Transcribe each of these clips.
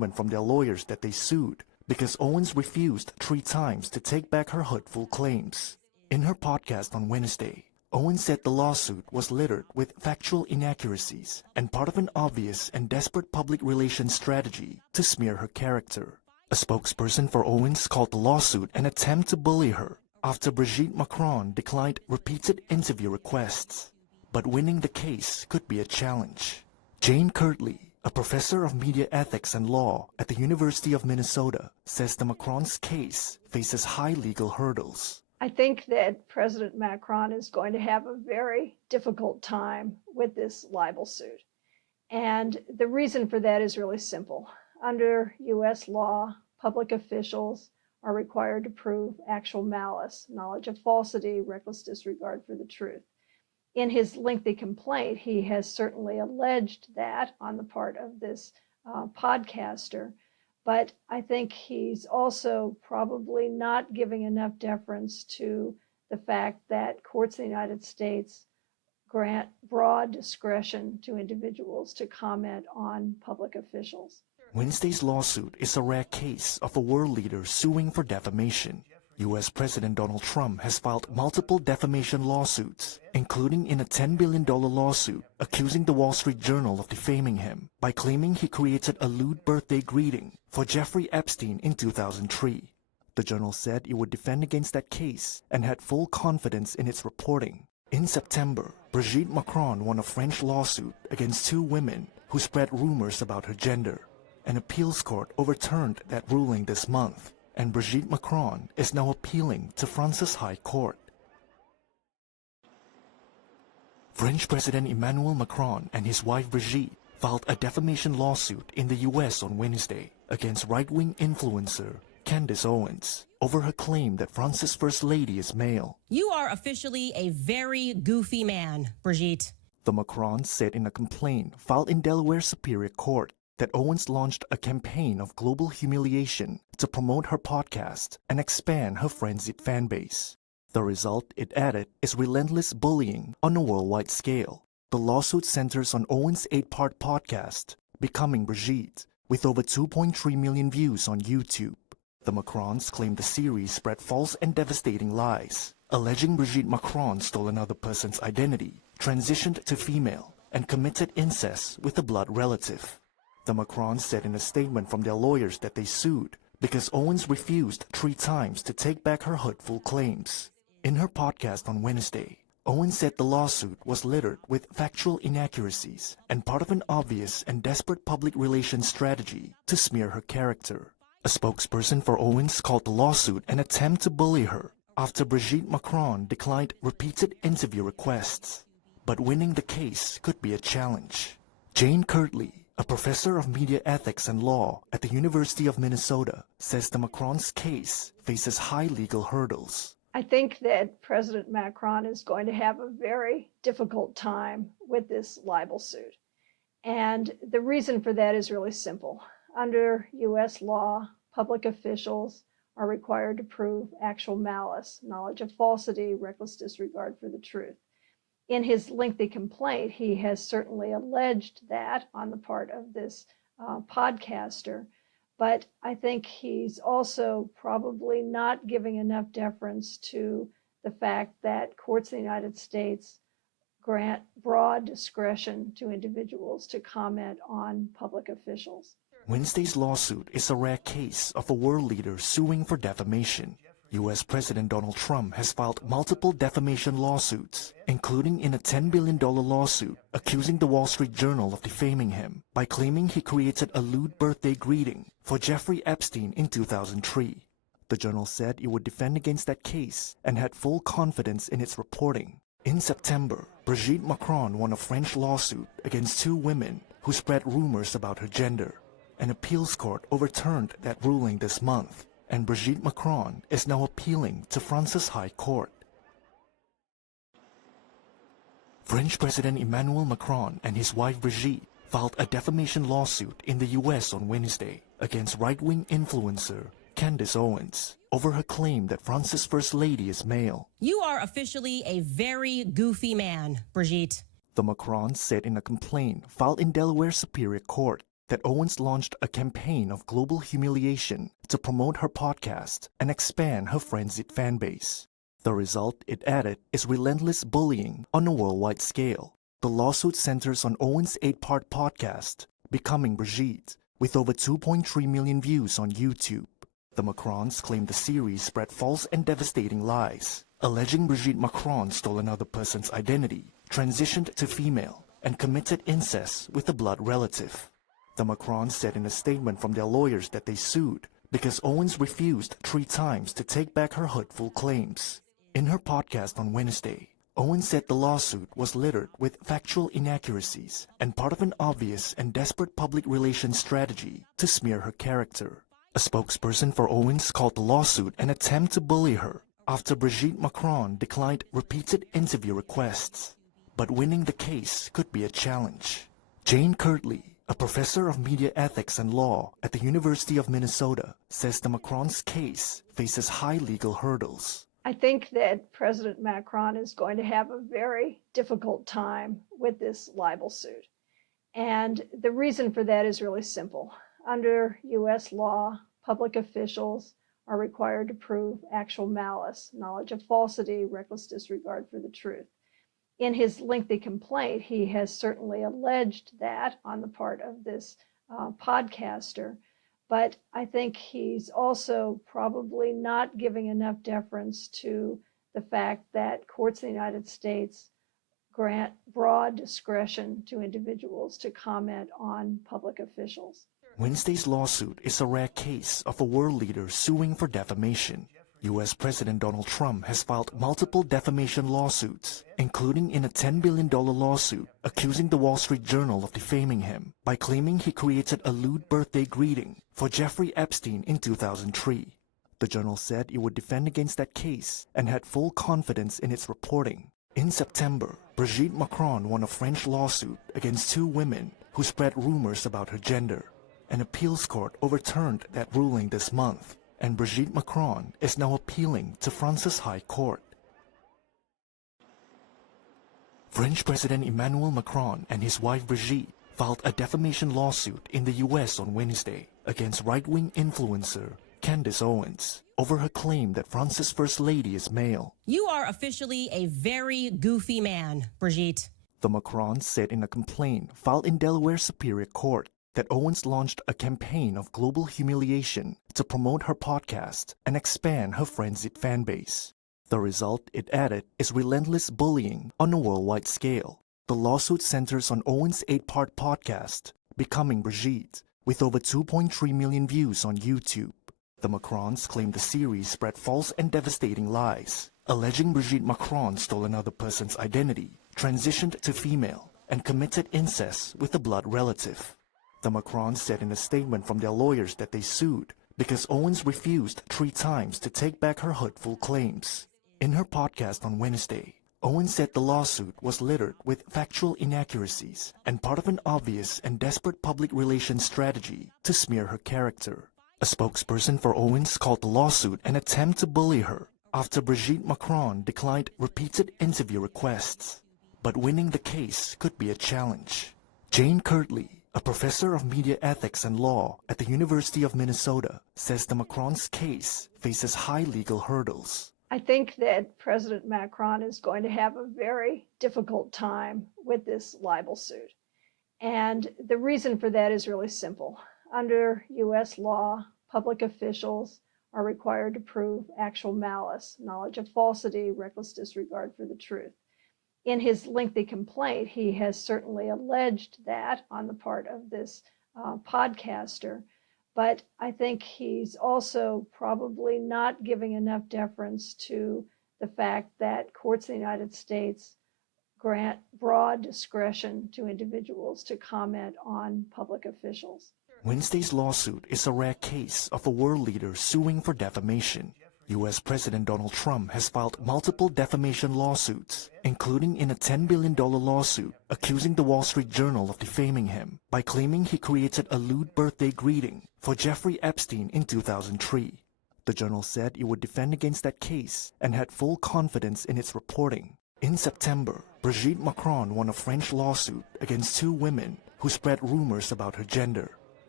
statement from their lawyers that they sued because Owens refused 3 times to take back her hurtful claims. In her podcast on Wednesday, Owens said the lawsuit was littered with factual inaccuracies and part of an obvious and desperate public relations strategy to smear her character. A spokesperson for Owens called the lawsuit an attempt to bully her after Brigitte Macron declined repeated interview requests. But winning the case could be a challenge. Jane Kirtley, a professor of media ethics and law at the University of Minnesota, says the Macron's case faces high legal hurdles. I think that President Macron is going to have a very difficult time with this libel suit. And the reason for that is really simple. Under U.S. law, public officials are required to prove actual malice, knowledge of falsity, reckless disregard for the truth. In his lengthy complaint, he has certainly alleged that on the part of this podcaster, but I think he's also probably not giving enough deference to the fact that courts in the United States grant broad discretion to individuals to comment on public officials. Wednesday's lawsuit is a rare case of a world leader suing for defamation. U.S. President Donald Trump has filed multiple defamation lawsuits, including in a $10 billion lawsuit accusing the Wall Street Journal of defaming him by claiming he created a lewd birthday greeting for Jeffrey Epstein in 2003. The Journal said it would defend against that case and had full confidence in its reporting. In September, Brigitte Macron won a French lawsuit against 2 women who spread rumors about her gender. An appeals court overturned that ruling this month, and Brigitte Macron is now appealing to France's High Court. French President Emmanuel Macron and his wife Brigitte filed a defamation lawsuit in the U.S. on Wednesday against right-wing influencer Candace Owens over her claim that France's First Lady is male. You are officially a very goofy man, Brigitte. The Macrons said in a complaint filed in Delaware Superior Court that Owens launched a campaign of global humiliation to promote her podcast and expand her frenzied fanbase. The result, it added, is relentless bullying on a worldwide scale. The lawsuit centers on Owens' 8-part podcast, Becoming Brigitte, with over 2.3 million views on YouTube. The Macrons claim the series spread false and devastating lies, alleging Brigitte Macron stole another person's identity, transitioned to female, and committed incest with a blood relative. The Macrons said in a statement from their lawyers that they sued because Owens refused 3 times to take back her hurtful claims. In her podcast on Wednesday, Owens said the lawsuit was littered with factual inaccuracies and part of an obvious and desperate public relations strategy to smear her character. A spokesperson for Owens called the lawsuit an attempt to bully her after Brigitte Macron declined repeated interview requests. But winning the case could be a challenge. Jane Kirtley, a professor of media ethics and law at the University of Minnesota, says the Macron's case faces high legal hurdles. I think that President Macron is going to have a very difficult time with this libel suit. And the reason for that is really simple. Under U.S. law, public officials are required to prove actual malice, knowledge of falsity, reckless disregard for the truth. In his lengthy complaint, he has certainly alleged that on the part of this podcaster, but I think he's also probably not giving enough deference to the fact that courts in the United States grant broad discretion to individuals to comment on public officials. Wednesday's lawsuit is a rare case of a world leader suing for defamation. U.S. President Donald Trump has filed multiple defamation lawsuits, including in a $10 billion lawsuit accusing the Wall Street Journal of defaming him by claiming he created a lewd birthday greeting for Jeffrey Epstein in 2003. The Journal said it would defend against that case and had full confidence in its reporting. In September, Brigitte Macron won a French lawsuit against 2 women who spread rumors about her gender. An appeals court overturned that ruling this month, and Brigitte Macron is now appealing to France's High Court. French President Emmanuel Macron and his wife Brigitte filed a defamation lawsuit in the U.S. on Wednesday against right-wing influencer Candace Owens over her claim that France's First Lady is male. You are officially a very goofy man, Brigitte. The Macrons said in a complaint filed in Delaware Superior Court that Owens launched a campaign of global humiliation to promote her podcast and expand her frenzied fan base. The result, it added, is relentless bullying on a worldwide scale. The lawsuit centers on Owens' 8-part podcast, Becoming Brigitte, with over 2.3 million views on YouTube. The Macrons claim the series spread false and devastating lies, alleging Brigitte Macron stole another person's identity, transitioned to female, and committed incest with a blood relative. The Macrons said in a statement from their lawyers that they sued because Owens refused 3 times to take back her hurtful claims. In her podcast on Wednesday, Owens said the lawsuit was littered with factual inaccuracies and part of an obvious and desperate public relations strategy to smear her character. A spokesperson for Owens called the lawsuit an attempt to bully her after Brigitte Macron declined repeated interview requests. But winning the case could be a challenge. Jane Kirtley, a professor of media ethics and law at the University of Minnesota, says the Macron's case faces high legal hurdles. I think that President Macron is going to have a very difficult time with this libel suit. And the reason for that is really simple. Under U.S. law, public officials are required to prove actual malice, knowledge of falsity, reckless disregard for the truth. In his lengthy complaint, he has certainly alleged that on the part of this podcaster, but I think he's also probably not giving enough deference to the fact that courts in the United States grant broad discretion to individuals to comment on public officials. Wednesday's lawsuit is a rare case of a world leader suing for defamation. U.S. President Donald Trump has filed multiple defamation lawsuits, including in a $10 billion lawsuit accusing the Wall Street Journal of defaming him by claiming he created a lewd birthday greeting for Jeffrey Epstein in 2003. The Journal said it would defend against that case and had full confidence in its reporting. In September, Brigitte Macron won a French lawsuit against 2 women who spread rumors about her gender. An appeals court overturned that ruling this month, and Brigitte Macron is now appealing to France's High Court. French President Emmanuel Macron and his wife Brigitte filed a defamation lawsuit in the U.S. on Wednesday against right-wing influencer Candace Owens over her claim that France's First Lady is male. You are officially a very goofy man, Brigitte. The Macrons said in a complaint filed in Delaware's Superior Court that Owens launched a campaign of global humiliation to promote her podcast and expand her frenzied fan base. The result, it added, is relentless bullying on a worldwide scale. The lawsuit centers on Owens' 8-part podcast, Becoming Brigitte, with over 2.3 million views on YouTube. The Macrons claim the series spread false and devastating lies, alleging Brigitte Macron stole another person's identity, transitioned to female, and committed incest with a blood relative. The Macrons said in a statement from their lawyers that they sued because Owens refused 3 times to take back her hurtful claims. In her podcast on Wednesday, Owens said the lawsuit was littered with factual inaccuracies and part of an obvious and desperate public relations strategy to smear her character. A spokesperson for Owens called the lawsuit an attempt to bully her after Brigitte Macron declined repeated interview requests. But winning the case could be a challenge. Jane Kirtley, a professor of media ethics and law at the University of Minnesota, says the Macron's case faces high legal hurdles. I think that President Macron is going to have a very difficult time with this libel suit. And the reason for that is really simple. Under U.S. law, public officials are required to prove actual malice, knowledge of falsity, reckless disregard for the truth. In his lengthy complaint, he has certainly alleged that on the part of this podcaster, but I think he's also probably not giving enough deference to the fact that courts in the United States grant broad discretion to individuals to comment on public officials. Wednesday's lawsuit is a rare case of a world leader suing for defamation. U.S. President Donald Trump has filed multiple defamation lawsuits, including in a $10 billion lawsuit accusing the Wall Street Journal of defaming him by claiming he created a lewd birthday greeting for Jeffrey Epstein in 2003. The Journal said it would defend against that case and had full confidence in its reporting. In September, Brigitte Macron won a French lawsuit against 2 women who spread rumors about her gender.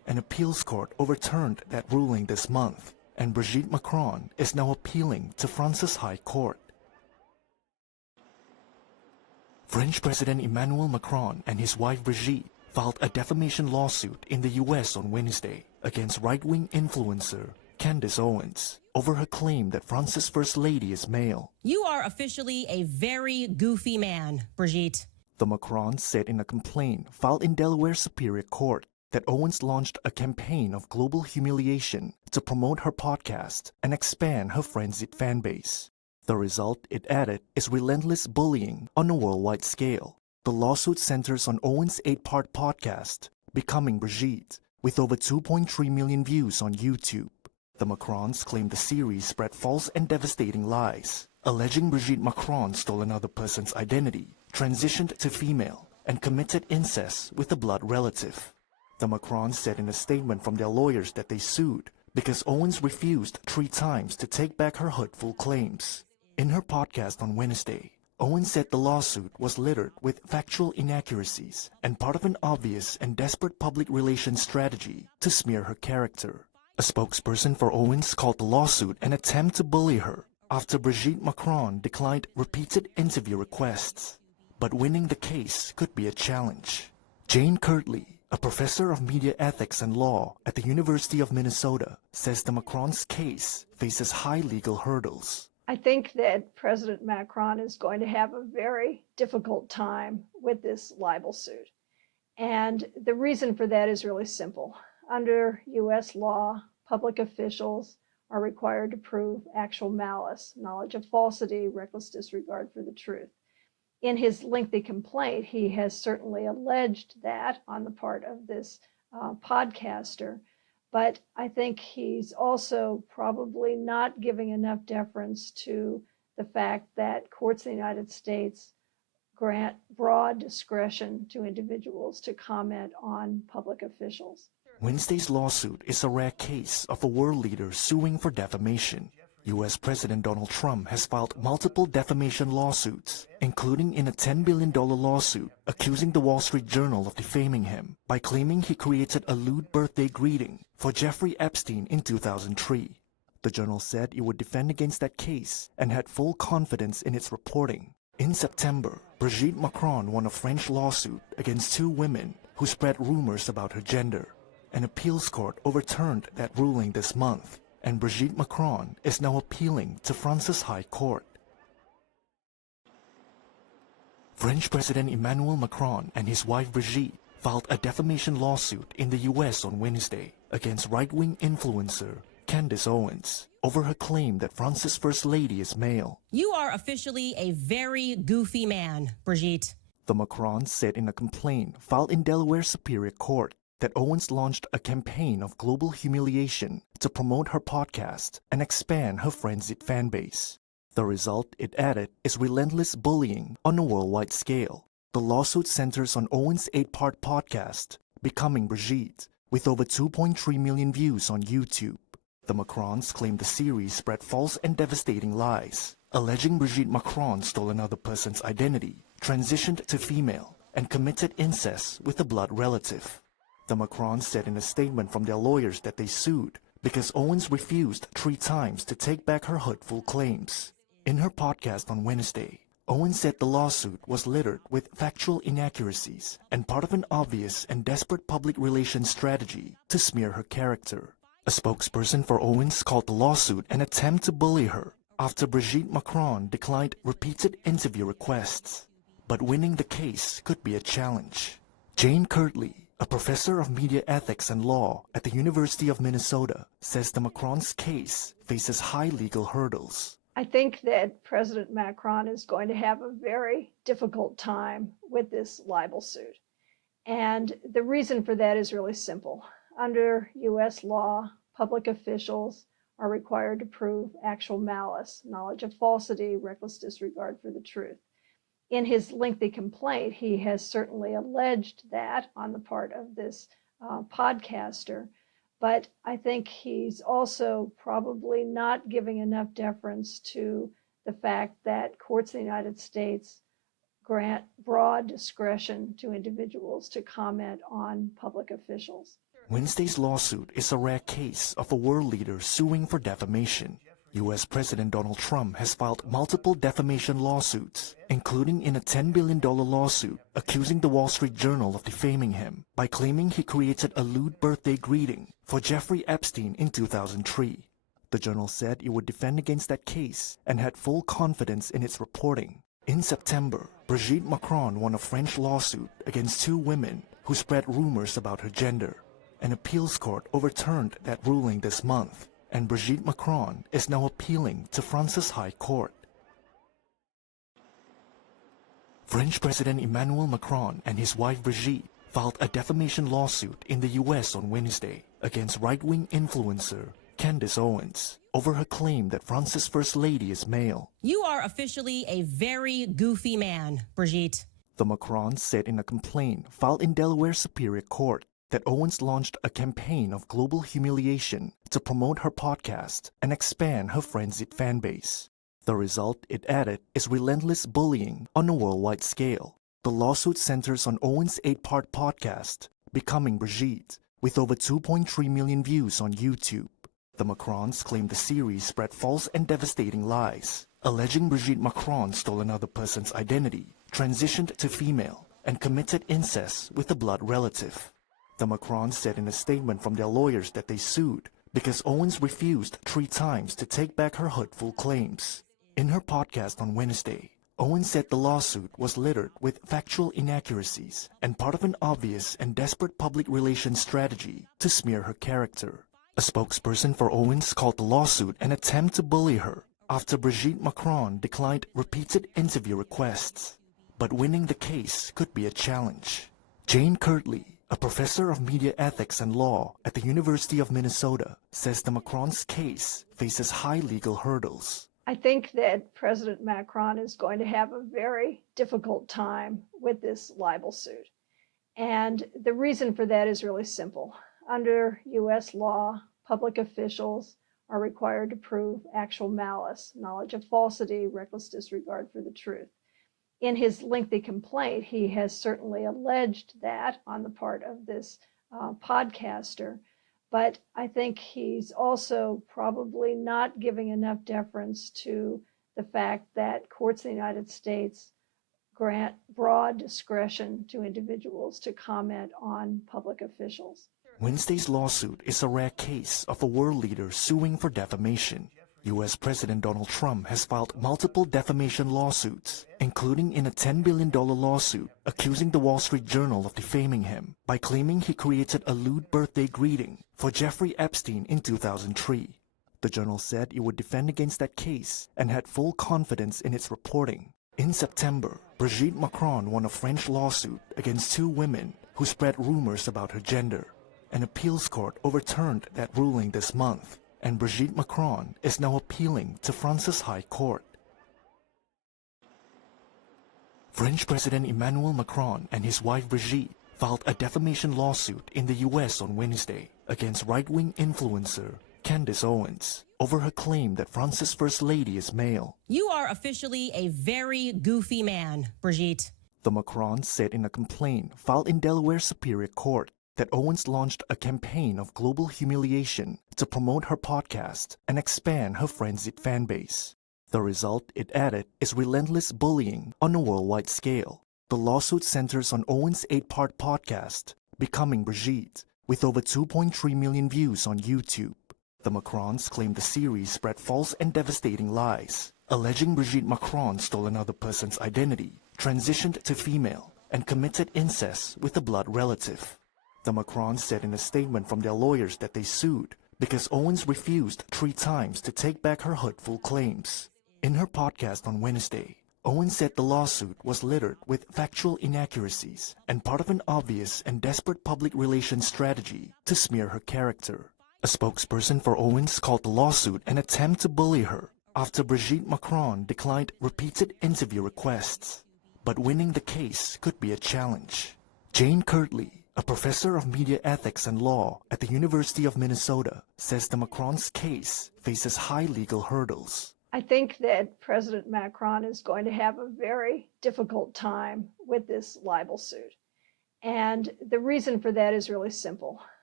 An appeals court overturned that ruling this month, and Brigitte Macron is now appealing to France's High Court. French President Emmanuel Macron and his wife Brigitte filed a defamation lawsuit in the U.S. on Wednesday against right-wing influencer Candace Owens over her claim that France's First Lady is male. You are officially a very goofy man, Brigitte. The Macrons said in a complaint filed in Delaware's Superior Court that Owens launched a campaign of global humiliation to promote her podcast and expand her frenzied fan base. The result, it added, is relentless bullying on a worldwide scale. The lawsuit centers on Owens' 8-part podcast, Becoming Brigitte, with over 2.3 million views on YouTube. The Macrons claim the series spread false and devastating lies, alleging Brigitte Macron stole another person's identity, transitioned to female, and committed incest with a blood relative. The Macrons said in a statement from their lawyers that they sued because Owens refused 3 times to take back her hurtful claims. In her podcast on Wednesday, Owens said the lawsuit was littered with factual inaccuracies and part of an obvious and desperate public relations strategy to smear her character. A spokesperson for Owens called the lawsuit an attempt to bully her after Brigitte Macron declined repeated interview requests. But winning the case could be a challenge. Jane Kirtley, a professor of media ethics and law at the University of Minnesota, says the Macron's case faces high legal hurdles. I think that President Macron is going to have a very difficult time with this libel suit. And the reason for that is really simple. Under U.S. law, public officials are required to prove actual malice, knowledge of falsity, reckless disregard for the truth. In his lengthy complaint, he has certainly alleged that on the part of this podcaster, but I think he's also probably not giving enough deference to the fact that courts in the United States grant broad discretion to individuals to comment on public officials. Wednesday's lawsuit is a rare case of a world leader suing for defamation. U.S. President Donald Trump has filed multiple defamation lawsuits, including in a $10 billion lawsuit accusing the Wall Street Journal of defaming him by claiming he created a lewd birthday greeting for Jeffrey Epstein in 2003. The Journal said it would defend against that case and had full confidence in its reporting. In September, Brigitte Macron won a French lawsuit against 2 women who spread rumors about her gender. An appeals court overturned that ruling this month, and Brigitte Macron is now appealing to France's High Court. French President Emmanuel Macron and his wife Brigitte filed a defamation lawsuit in the U.S. on Wednesday against right-wing influencer Candace Owens over her claim that France's First Lady is male. You are officially a very goofy man, Brigitte. The Macrons said in a complaint filed in Delaware's Superior Court that Owens launched a campaign of global humiliation to promote her podcast and expand her frenzied fan base. The result, it added, is relentless bullying on a worldwide scale. The lawsuit centers on Owens' 8-part podcast, Becoming Brigitte, with over 2.3 million views on YouTube. The Macrons claim the series spread false and devastating lies, alleging Brigitte Macron stole another person's identity, transitioned to female, and committed incest with a blood relative. The Macrons said in a statement from their lawyers that they sued because Owens refused 3 times to take back her hurtful claims. In her podcast on Wednesday, Owens said the lawsuit was littered with factual inaccuracies and part of an obvious and desperate public relations strategy to smear her character. A spokesperson for Owens called the lawsuit an attempt to bully her after Brigitte Macron declined repeated interview requests. But winning the case could be a challenge. Jane Kirtley, a professor of media ethics and law at the University of Minnesota, says the Macron's case faces high legal hurdles. I think that President Macron is going to have a very difficult time with this libel suit. And the reason for that is really simple. Under U.S. law, public officials are required to prove actual malice, knowledge of falsity, reckless disregard for the truth. In his lengthy complaint, he has certainly alleged that on the part of this podcaster, but I think he's also probably not giving enough deference to the fact that courts in the United States grant broad discretion to individuals to comment on public officials. Wednesday's lawsuit is a rare case of a world leader suing for defamation. U.S. President Donald Trump has filed multiple defamation lawsuits, including in a $10 billion lawsuit accusing the Wall Street Journal of defaming him by claiming he created a lewd birthday greeting for Jeffrey Epstein in 2003. The Journal said it would defend against that case and had full confidence in its reporting. In September, Brigitte Macron won a French lawsuit against two women who spread rumors about her gender. An appeals court overturned that ruling this month, and Brigitte Macron is now appealing to France's High Court. French President Emmanuel Macron and his wife Brigitte filed a defamation lawsuit in the U.S. on Wednesday against right-wing influencer Candace Owens over her claim that France's First Lady is male. You are officially a very goofy man, Brigitte. The Macrons said in a complaint filed in Delaware Superior Court that Owens launched a campaign of global humiliation to promote her podcast and expand her frenzied fan base. The result, it added, is relentless bullying on a worldwide scale. The lawsuit centers on Owens' 8-part podcast, Becoming Brigitte, with over 2.3 million views on YouTube. The Macrons claim the series spread false and devastating lies, alleging Brigitte Macron stole another person's identity, transitioned to female, and committed incest with a blood relative. The Macrons said in a statement from their lawyers that they sued because Owens refused 3 times to take back her hurtful claims. In her podcast on Wednesday, Owens said the lawsuit was littered with factual inaccuracies and part of an obvious and desperate public relations strategy to smear her character. A spokesperson for Owens called the lawsuit an attempt to bully her after Brigitte Macron declined repeated interview requests. But winning the case could be a challenge. Jane Kirtley, a professor of media ethics and law at the University of Minnesota, says the Macron's case faces high legal hurdles. I think that President Macron is going to have a very difficult time with this libel suit. And the reason for that is really simple. Under U.S. law, public officials are required to prove actual malice, knowledge of falsity, reckless disregard for the truth. In his lengthy complaint, he has certainly alleged that on the part of this podcaster, but I think he's also probably not giving enough deference to the fact that courts in the United States grant broad discretion to individuals to comment on public officials. Wednesday's lawsuit is a rare case of a world leader suing for defamation. U.S. President Donald Trump has filed multiple defamation lawsuits, including in a $10 billion lawsuit accusing the Wall Street Journal of defaming him by claiming he created a lewd birthday greeting for Jeffrey Epstein in 2003. The Journal said it would defend against that case and had full confidence in its reporting. In September, Brigitte Macron won a French lawsuit against two women who spread rumors about her gender. An appeals court overturned that ruling this month, and Brigitte Macron is now appealing to France's High Court. French President Emmanuel Macron and his wife Brigitte filed a defamation lawsuit in the U.S. on Wednesday against right-wing influencer Candace Owens over her claim that France's First Lady is male. You are officially a very goofy man, Brigitte. The Macrons said in a complaint filed in Delaware Superior Court that Owens launched a campaign of global humiliation to promote her podcast and expand her frenzied fan base. The result, it added, is relentless bullying on a worldwide scale. The lawsuit centers on Owens' 8-part podcast, Becoming Brigitte, with over 2.3 million views on YouTube. The Macrons claim the series spread false and devastating lies, alleging Brigitte Macron stole another person's identity, transitioned to female, and committed incest with a blood relative. The Macrons said in a statement from their lawyers that they sued because Owens refused 3 times to take back her hurtful claims. In her podcast on Wednesday, Owens said the lawsuit was littered with factual inaccuracies and part of an obvious and desperate public relations strategy to smear her character. A spokesperson for Owens called the lawsuit an attempt to bully her after Brigitte Macron declined repeated interview requests. But winning the case could be a challenge. Jane Kirtley, a professor of media ethics and law at the University of Minnesota, says the Macron's case faces high legal hurdles. I think that President Macron is going to have a very difficult time with this libel suit. And the reason for that is really simple.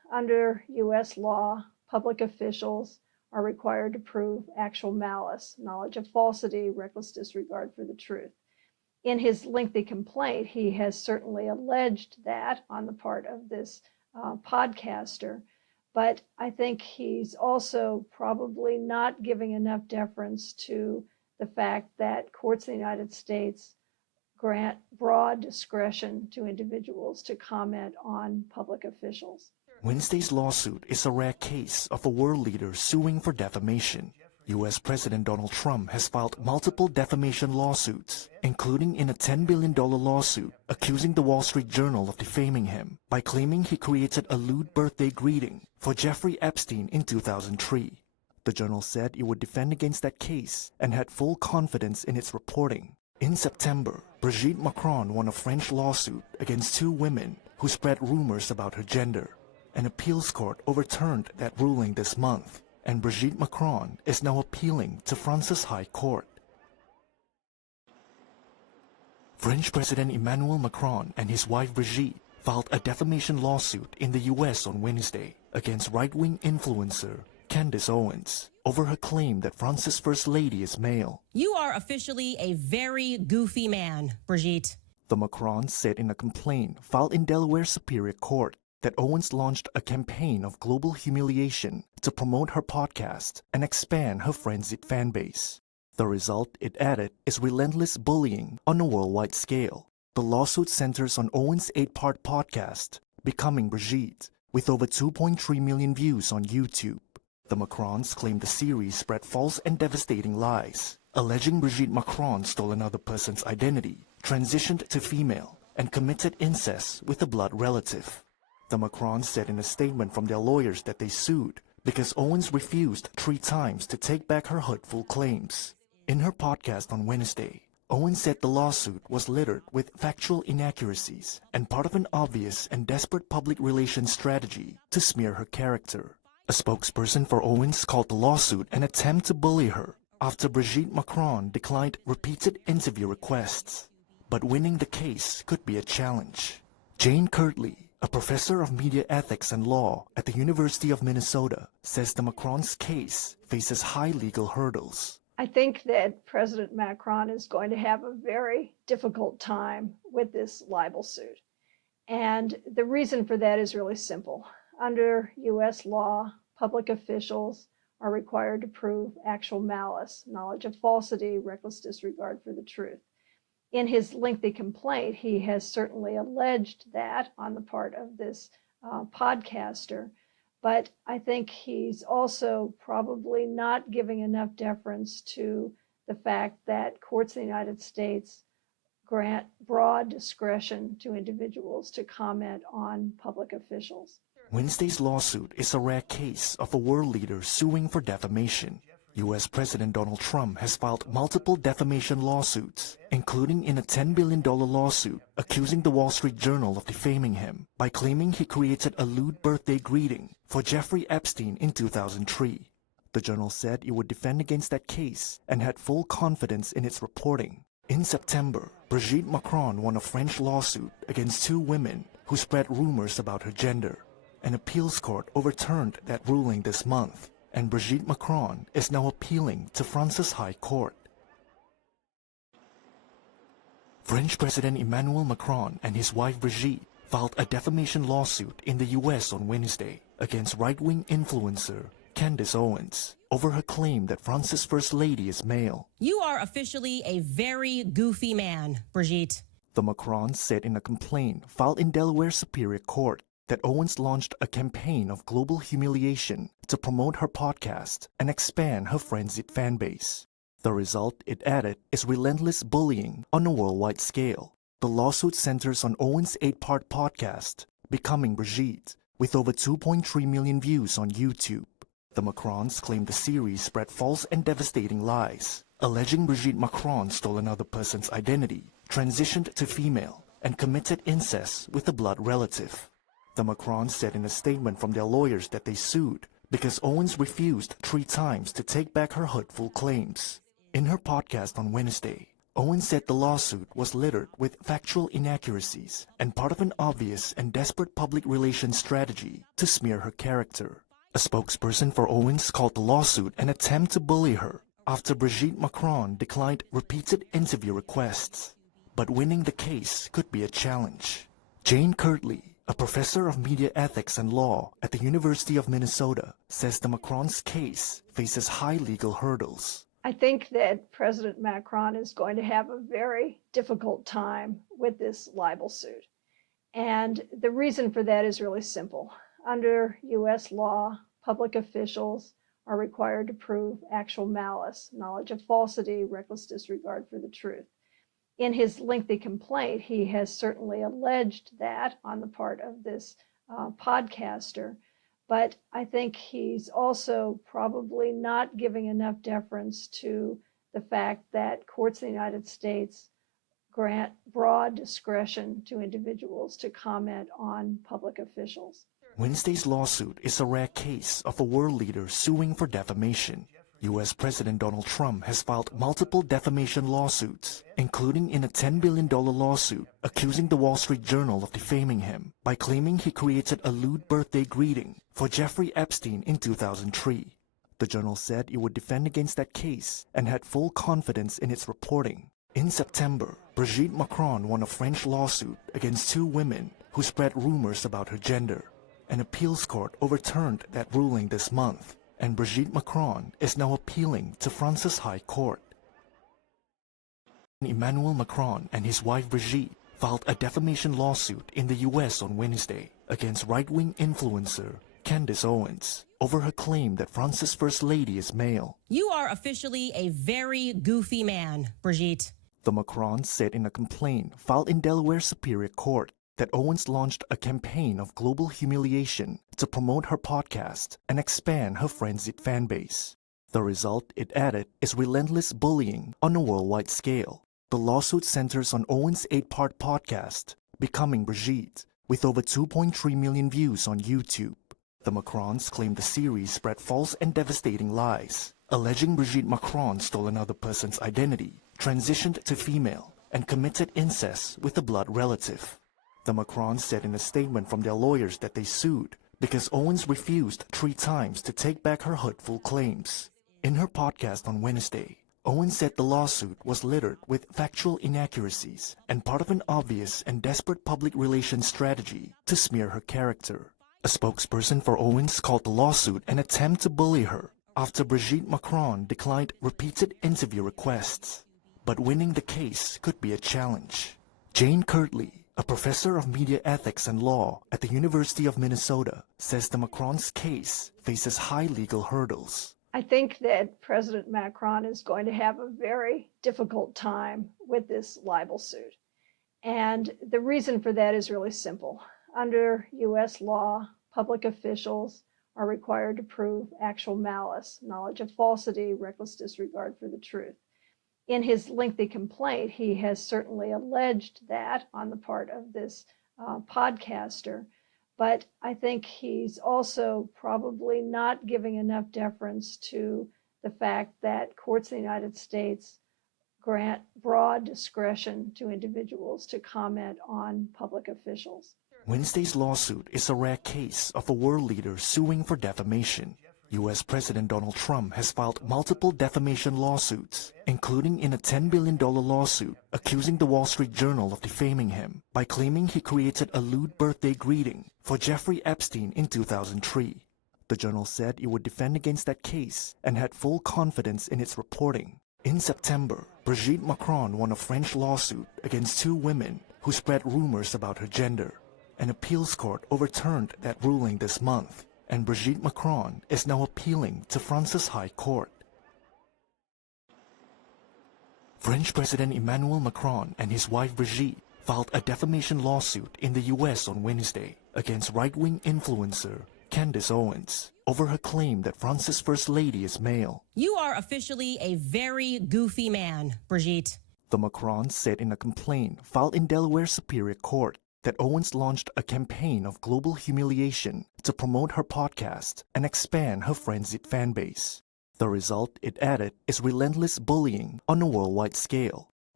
Under U.S. law, public officials are required to prove actual malice, knowledge of falsity, reckless disregard for the truth. In his lengthy complaint, he has certainly alleged that on the part of this podcaster, but I think he's also probably not giving enough deference to the fact that courts in the United States grant broad discretion to individuals to comment on public officials. Wednesday's lawsuit is a rare case of a world leader suing for defamation. U.S. President Donald Trump has filed multiple defamation lawsuits, including in a $10 billion lawsuit accusing the Wall Street Journal of defaming him by claiming he created a lewd birthday greeting for Jeffrey Epstein in 2003. The Journal said it would defend against that case and had full confidence in its reporting. In September, Brigitte Macron won a French lawsuit against two women who spread rumors about her gender. An appeals court overturned that ruling this month, and Brigitte Macron is now appealing to France's High Court. French President Emmanuel Macron and his wife Brigitte filed a defamation lawsuit in the U.S. on Wednesday against right-wing influencer Candace Owens over her claim that France's First Lady is male. You are officially a very goofy man, Brigitte. The Macrons said in a complaint filed in Delaware's Superior Court that Owens launched a campaign of global humiliation to promote her podcast and expand her frenzied fan base. The result, it added, is relentless bullying on a worldwide scale. The lawsuit centers on Owens' 8-part podcast, Becoming Brigitte, with over 2.3 million views on YouTube. The Macrons claim the series spread false and devastating lies, alleging Brigitte Macron stole another person's identity, transitioned to female, and committed incest with a blood relative. The Macrons said in a statement from their lawyers that they sued because Owens refused 3 times to take back her hurtful claims. In her podcast on Wednesday, Owens said the lawsuit was littered with factual inaccuracies and part of an obvious and desperate public relations strategy to smear her character. A spokesperson for Owens called the lawsuit an attempt to bully her after Brigitte Macron declined repeated interview requests. But winning the case could be a challenge. Jane Kirtley, a professor of media ethics and law at the University of Minnesota, says the Macron's case faces high legal hurdles. I think that President Macron is going to have a very difficult time with this libel suit. And the reason for that is really simple. Under U.S. law, public officials are required to prove actual malice, knowledge of falsity, reckless disregard for the truth. In his lengthy complaint, he has certainly alleged that on the part of this podcaster, but I think he's also probably not giving enough deference to the fact that courts in the United States grant broad discretion to individuals to comment on public officials. Wednesday's lawsuit is a rare case of a world leader suing for defamation. U.S. President Donald Trump has filed multiple defamation lawsuits, including in a $10 billion lawsuit accusing the Wall Street Journal of defaming him by claiming he created a lewd birthday greeting for Jeffrey Epstein in 2003. The Journal said it would defend against that case and had full confidence in its reporting. In September, Brigitte Macron won a French lawsuit against two women who spread rumors about her gender. An appeals court overturned that ruling this month, and Brigitte Macron is now appealing to France's High Court. French President Emmanuel Macron and his wife Brigitte filed a defamation lawsuit in the U.S. on Wednesday against right-wing influencer Candace Owens over her claim that France's First Lady is male. You are officially a very goofy man, Brigitte. The Macrons said in a complaint filed in Delaware's Superior Court that Owens launched a campaign of global humiliation to promote her podcast and expand her frenzied fan base. The result, it added, is relentless bullying on a worldwide scale. The lawsuit centers on Owens' 8-part podcast, Becoming Brigitte, with over 2.3 million views on YouTube. The Macrons claim the series spread false and devastating lies, alleging Brigitte Macron stole another person's identity, transitioned to female, and committed incest with a blood relative. The Macrons said in a statement from their lawyers that they sued because Owens refused 3 times to take back her hurtful claims. In her podcast on Wednesday, Owens said the lawsuit was littered with factual inaccuracies and part of an obvious and desperate public relations strategy to smear her character. A spokesperson for Owens called the lawsuit an attempt to bully her after Brigitte Macron declined repeated interview requests. But winning the case could be a challenge. Jane Kirtley, a professor of media ethics and law at the University of Minnesota, says the Macrons' case faces high legal hurdles. I think that President Macron is going to have a very difficult time with this libel suit. And the reason for that is really simple. Under US law, public officials are required to prove actual malice, knowledge of falsity, reckless disregard for the truth. In his lengthy complaint, he has certainly alleged that on the part of this podcaster, but I think he's also probably not giving enough deference to the fact that courts in the United States grant broad discretion to individuals to comment on public officials. Wednesday's lawsuit is a rare case of a world leader suing for defamation. U.S. President Donald Trump has filed multiple defamation lawsuits, including in a $10 billion lawsuit accusing the Wall Street Journal of defaming him by claiming he created a lewd birthday greeting for Jeffrey Epstein in 2003. The Journal said it would defend against that case and had full confidence in its reporting. In September, Brigitte Macron won a French lawsuit against two women who spread rumors about her gender. An appeals court overturned that ruling this month, and Brigitte Macron is now appealing to France's High Court. Emmanuel Macron and his wife Brigitte filed a defamation lawsuit in the U.S. on Wednesday against right-wing influencer Candace Owens over her claim that France's First Lady is male. You are officially a very goofy man, Brigitte. The Macrons said in a complaint filed in Delaware Superior Court that Owens launched a campaign of global humiliation to promote her podcast and expand her frenzied fan base. The result, it added, is relentless bullying on a worldwide scale. The lawsuit centers on Owens' 8-part podcast, Becoming Brigitte, with over 2.3 million views on YouTube. The Macrons claim the series spread false and devastating lies, alleging Brigitte Macron stole another person's identity, transitioned to female, and committed incest with a blood relative. The Macrons said in a statement from their lawyers that they sued because Owens refused 3 times to take back her hurtful claims. In her podcast on Wednesday, Owens said the lawsuit was littered with factual inaccuracies and part of an obvious and desperate public relations strategy to smear her character. A spokesperson for Owens called the lawsuit an attempt to bully her after Brigitte Macron declined repeated interview requests. But winning the case could be a challenge. Jane Kirtley, a professor of media ethics and law at the University of Minnesota, says the Macrons' case faces high legal hurdles. I think that President Macron is going to have a very difficult time with this libel suit. And the reason for that is really simple. Under US law, public officials are required to prove actual malice, knowledge of falsity, reckless disregard for the truth. In his lengthy complaint, he has certainly alleged that on the part of this podcaster, but I think he's also probably not giving enough deference to the fact that courts in the United States grant broad discretion to individuals to comment on public officials. Wednesday's lawsuit is a rare case of a world leader suing for defamation. U.S. President Donald Trump has filed multiple defamation lawsuits, including in a $10 billion lawsuit accusing the Wall Street Journal of defaming him by claiming he created a lewd birthday greeting for Jeffrey Epstein in 2003. The Journal said it would defend against that case and had full confidence in its reporting. In September, Brigitte Macron won a French lawsuit against two women who spread rumors about her gender. An appeals court overturned that ruling this month, and Brigitte Macron is now appealing to France's High Court. French President Emmanuel Macron and his wife Brigitte filed a defamation lawsuit in the U.S. on Wednesday against right-wing influencer Candace Owens over her claim that France's First Lady is male. You are officially a very goofy man, Brigitte. The Macrons said in a complaint filed in Delaware Superior Court that Owens launched a campaign of global humiliation to promote her podcast and expand her frenzied fan base. The result, it added, is relentless bullying on a worldwide scale.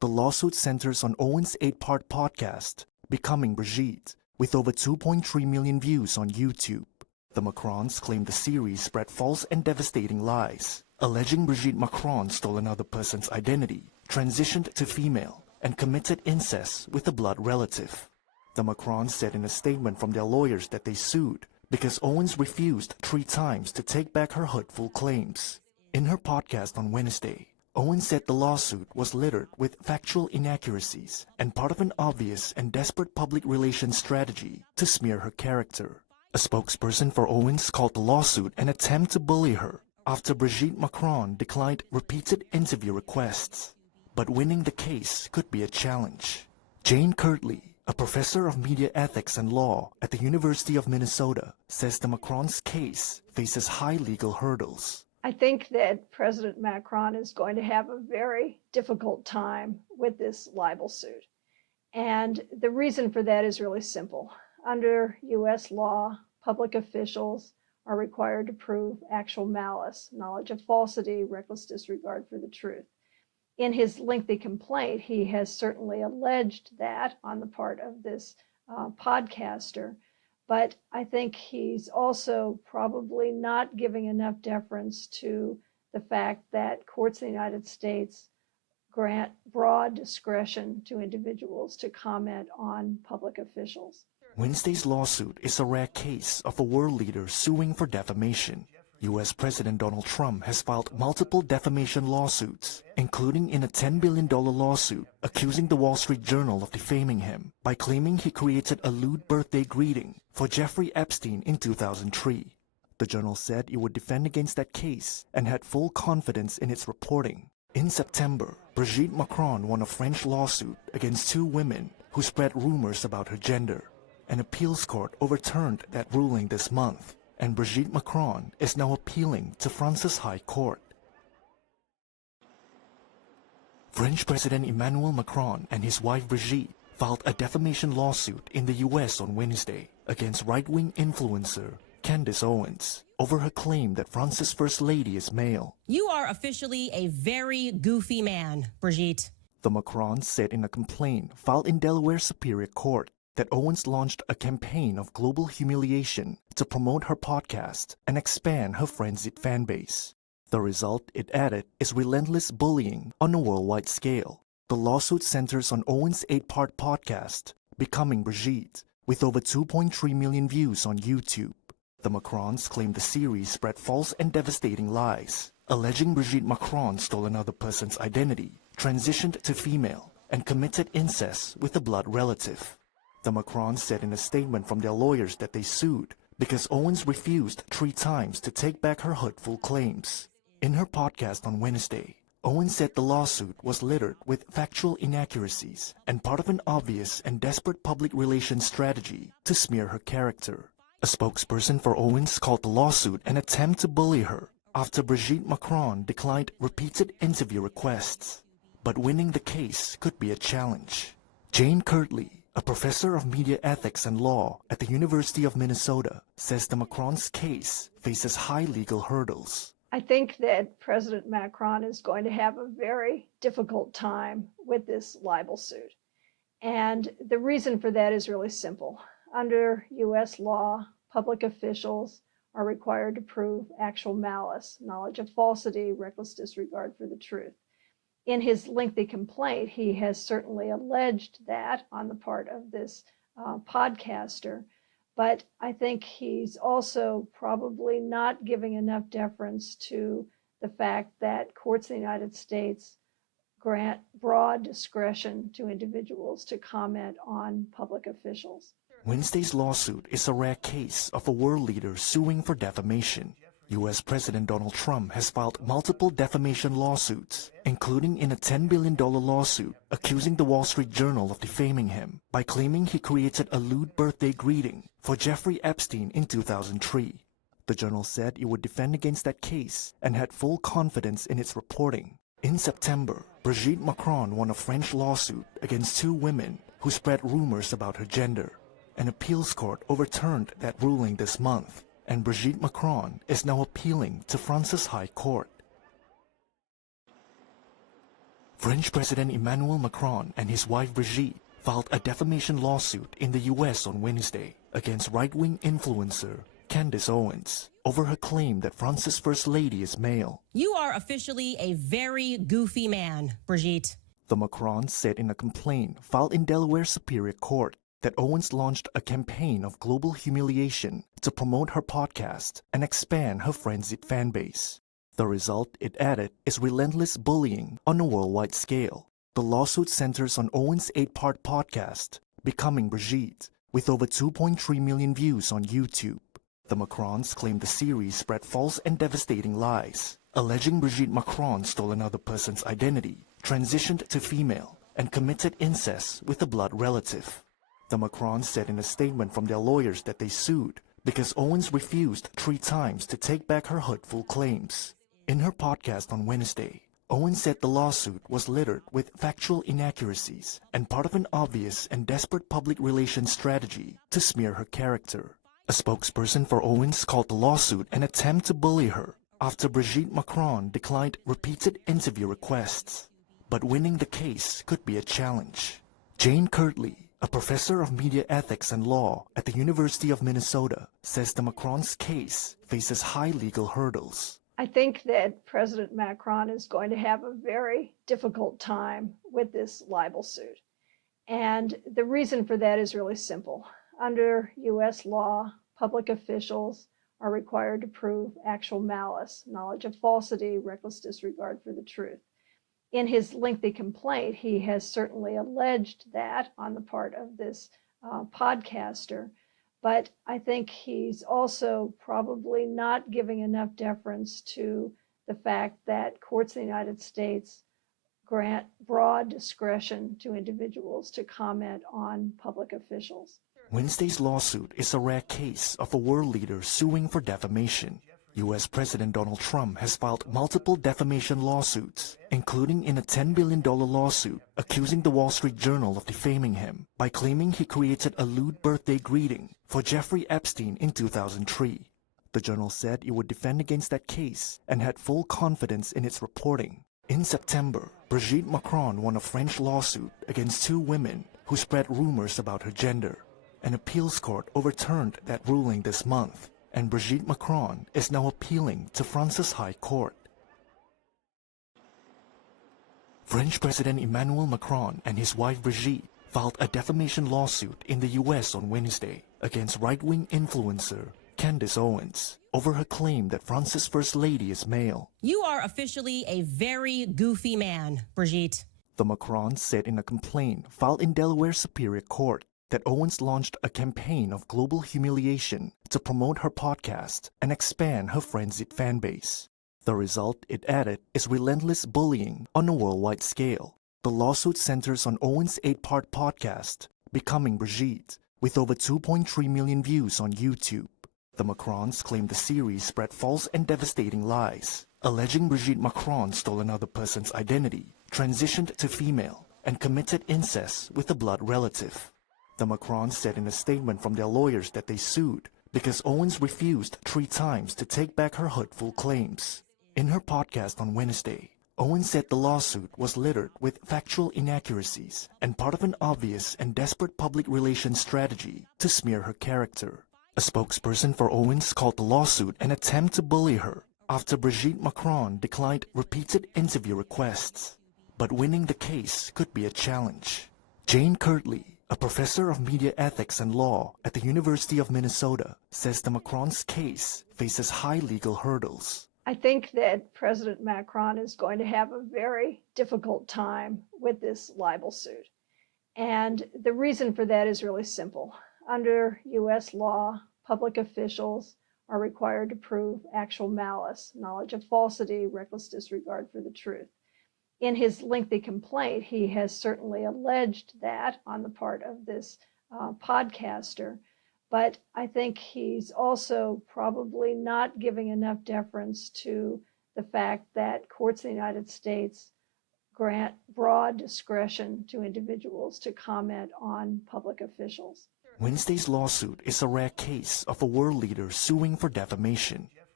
The lawsuit centers on Owens' 8-part podcast, Becoming Brigitte, with over 2.3 million views on YouTube. The Macrons claim the series spread false and devastating lies, alleging Brigitte Macron stole another person's identity, transitioned to female, and committed incest with a blood relative. The Macrons said in a statement from their lawyers that they sued because Owens refused 3 times to take back her hurtful claims. In her podcast on Wednesday, Owens said the lawsuit was littered with factual inaccuracies and part of an obvious and desperate public relations strategy to smear her character. A spokesperson for Owens called the lawsuit an attempt to bully her after Brigitte Macron declined repeated interview requests. But winning the case could be a challenge. Jane Kirtley, a professor of media ethics and law at the University of Minnesota, says the Macron's case faces high legal hurdles. I think that President Macron is going to have a very difficult time with this libel suit. And the reason for that is really simple. Under U.S. law, public officials are required to prove actual malice, knowledge of falsity, reckless disregard for the truth. In his lengthy complaint, he has certainly alleged that on the part of this podcaster, but I think he's also probably not giving enough deference to the fact that courts in the United States grant broad discretion to individuals to comment on public officials. Wednesday's lawsuit is a rare case of a world leader suing for defamation. U.S. President Donald Trump has filed multiple defamation lawsuits, including in a $10 billion lawsuit accusing the Wall Street Journal of defaming him by claiming he created a lewd birthday greeting for Jeffrey Epstein in 2003. The Journal said it would defend against that case and had full confidence in its reporting. In September, Brigitte Macron won a French lawsuit against 2 women who spread rumors about her gender. An appeals court overturned that ruling this month, and Brigitte Macron is now appealing to France's High Court. French President Emmanuel Macron and his wife Brigitte filed a defamation lawsuit in the U.S. on Wednesday against right-wing influencer Candace Owens over her claim that France's First Lady is male. You are officially a very goofy man, Brigitte. The Macrons said in a complaint filed in Delaware's Superior Court that Owens launched a campaign of global humiliation to promote her podcast and expand her frenzied fan base. The result, it added, is relentless bullying on a worldwide scale. The lawsuit centers on Owens' 8-part podcast, Becoming Brigitte, with over 2.3 million views on YouTube. The Macrons claim the series spread false and devastating lies, alleging Brigitte Macron stole another person's identity, transitioned to female, and committed incest with a blood relative. The Macrons said in a statement from their lawyers that they sued because Owens refused 3 times to take back her hurtful claims. In her podcast on Wednesday, Owens said the lawsuit was littered with factual inaccuracies and part of an obvious and desperate public relations strategy to smear her character. A spokesperson for Owens called the lawsuit an attempt to bully her after Brigitte Macron declined repeated interview requests. But winning the case could be a challenge. Jane Kirtley, a professor of media ethics and law at the University of Minnesota, says the Macron's case faces high legal hurdles. I think that President Macron is going to have a very difficult time with this libel suit. And the reason for that is really simple. Under U.S. law, public officials are required to prove actual malice, knowledge of falsity, reckless disregard for the truth. In his lengthy complaint, he has certainly alleged that on the part of this podcaster, but I think he's also probably not giving enough deference to the fact that courts in the United States grant broad discretion to individuals to comment on public officials. Wednesday's lawsuit is a rare case of a world leader suing for defamation. U.S. President Donald Trump has filed multiple defamation lawsuits, including in a $10 billion lawsuit accusing the Wall Street Journal of defaming him by claiming he created a lewd birthday greeting for Jeffrey Epstein in 2003. The Journal said it would defend against that case and had full confidence in its reporting. In September, Brigitte Macron won a French lawsuit against 2 women who spread rumors about her gender. An appeals court overturned that ruling this month, and Brigitte Macron is now appealing to France's High Court. French President Emmanuel Macron and his wife Brigitte filed a defamation lawsuit in the U.S. on Wednesday against right-wing influencer Candace Owens over her claim that France's First Lady is male. You are officially a very goofy man, Brigitte. The Macrons said in a complaint filed in Delaware Superior Court that Owens launched a campaign of global humiliation to promote her podcast and expand her frenzied fan base. The result, it added, is relentless bullying on a worldwide scale. The lawsuit centers on Owens' 8-part podcast, Becoming Brigitte, with over 2.3 million views on YouTube. The Macrons claim the series spread false and devastating lies, alleging Brigitte Macron stole another person's identity, transitioned to female, and committed incest with a blood relative. The Macrons said in a statement from their lawyers that they sued because Owens refused 3 times to take back her hurtful claims. In her podcast on Wednesday, Owens said the lawsuit was littered with factual inaccuracies and part of an obvious and desperate public relations strategy to smear her character. A spokesperson for Owens called the lawsuit an attempt to bully her after Brigitte Macron declined repeated interview requests. But winning the case could be a challenge. Jane Kirtley, a professor of media ethics and law at the University of Minnesota, says the Macron's case faces high legal hurdles. I think that President Macron is going to have a very difficult time with this libel suit. And the reason for that is really simple. Under U.S. law, public officials are required to prove actual malice, knowledge of falsity, reckless disregard for the truth. In his lengthy complaint, he has certainly alleged that on the part of this podcaster, but I think he's also probably not giving enough deference to the fact that courts in the United States grant broad discretion to individuals to comment on public officials. Wednesday's lawsuit is a rare case of a world leader suing for defamation. U.S. President Donald Trump has filed multiple defamation lawsuits, including in a $10 billion lawsuit accusing the Wall Street Journal of defaming him by claiming he created a lewd birthday greeting for Jeffrey Epstein in 2003. The Journal said it would defend against that case and had full confidence in its reporting. In September, Brigitte Macron won a French lawsuit against 2 women who spread rumors about her gender. An appeals court overturned that ruling this month, and Brigitte Macron is now appealing to France's High Court. French President Emmanuel Macron and his wife Brigitte filed a defamation lawsuit in the U.S. on Wednesday against right-wing influencer Candace Owens over her claim that France's First Lady is male. You are officially a very goofy man, Brigitte. The Macrons said in a complaint filed in Delaware Superior Court that Owens launched a campaign of global humiliation to promote her podcast and expand her frenzied fan base. The result, it added, is relentless bullying on a worldwide scale. The lawsuit centers on Owens' 8-part podcast, Becoming Brigitte, with over 2.3 million views on YouTube. The Macrons claim the series spread false and devastating lies, alleging Brigitte Macron stole another person's identity, transitioned to female, and committed incest with a blood relative. The Macrons said in a statement from their lawyers that they sued because Owens refused 3 times to take back her hurtful claims. In her podcast on Wednesday, Owens said the lawsuit was littered with factual inaccuracies and part of an obvious and desperate public relations strategy to smear her character. A spokesperson for Owens called the lawsuit an attempt to bully her after Brigitte Macron declined repeated interview requests. But winning the case could be a challenge. Jane Kirtley, a professor of media ethics and law at the University of Minnesota, says the Macron's case faces high legal hurdles. I think that President Macron is going to have a very difficult time with this libel suit. And the reason for that is really simple. Under U.S. law, public officials are required to prove actual malice, knowledge of falsity, reckless disregard for the truth. In his lengthy complaint, he has certainly alleged that on the part of this podcaster, but I think he's also probably not giving enough deference to the fact that courts in the United States grant broad discretion to individuals to comment on public officials. Wednesday's lawsuit is a rare case of a world leader suing for defamation.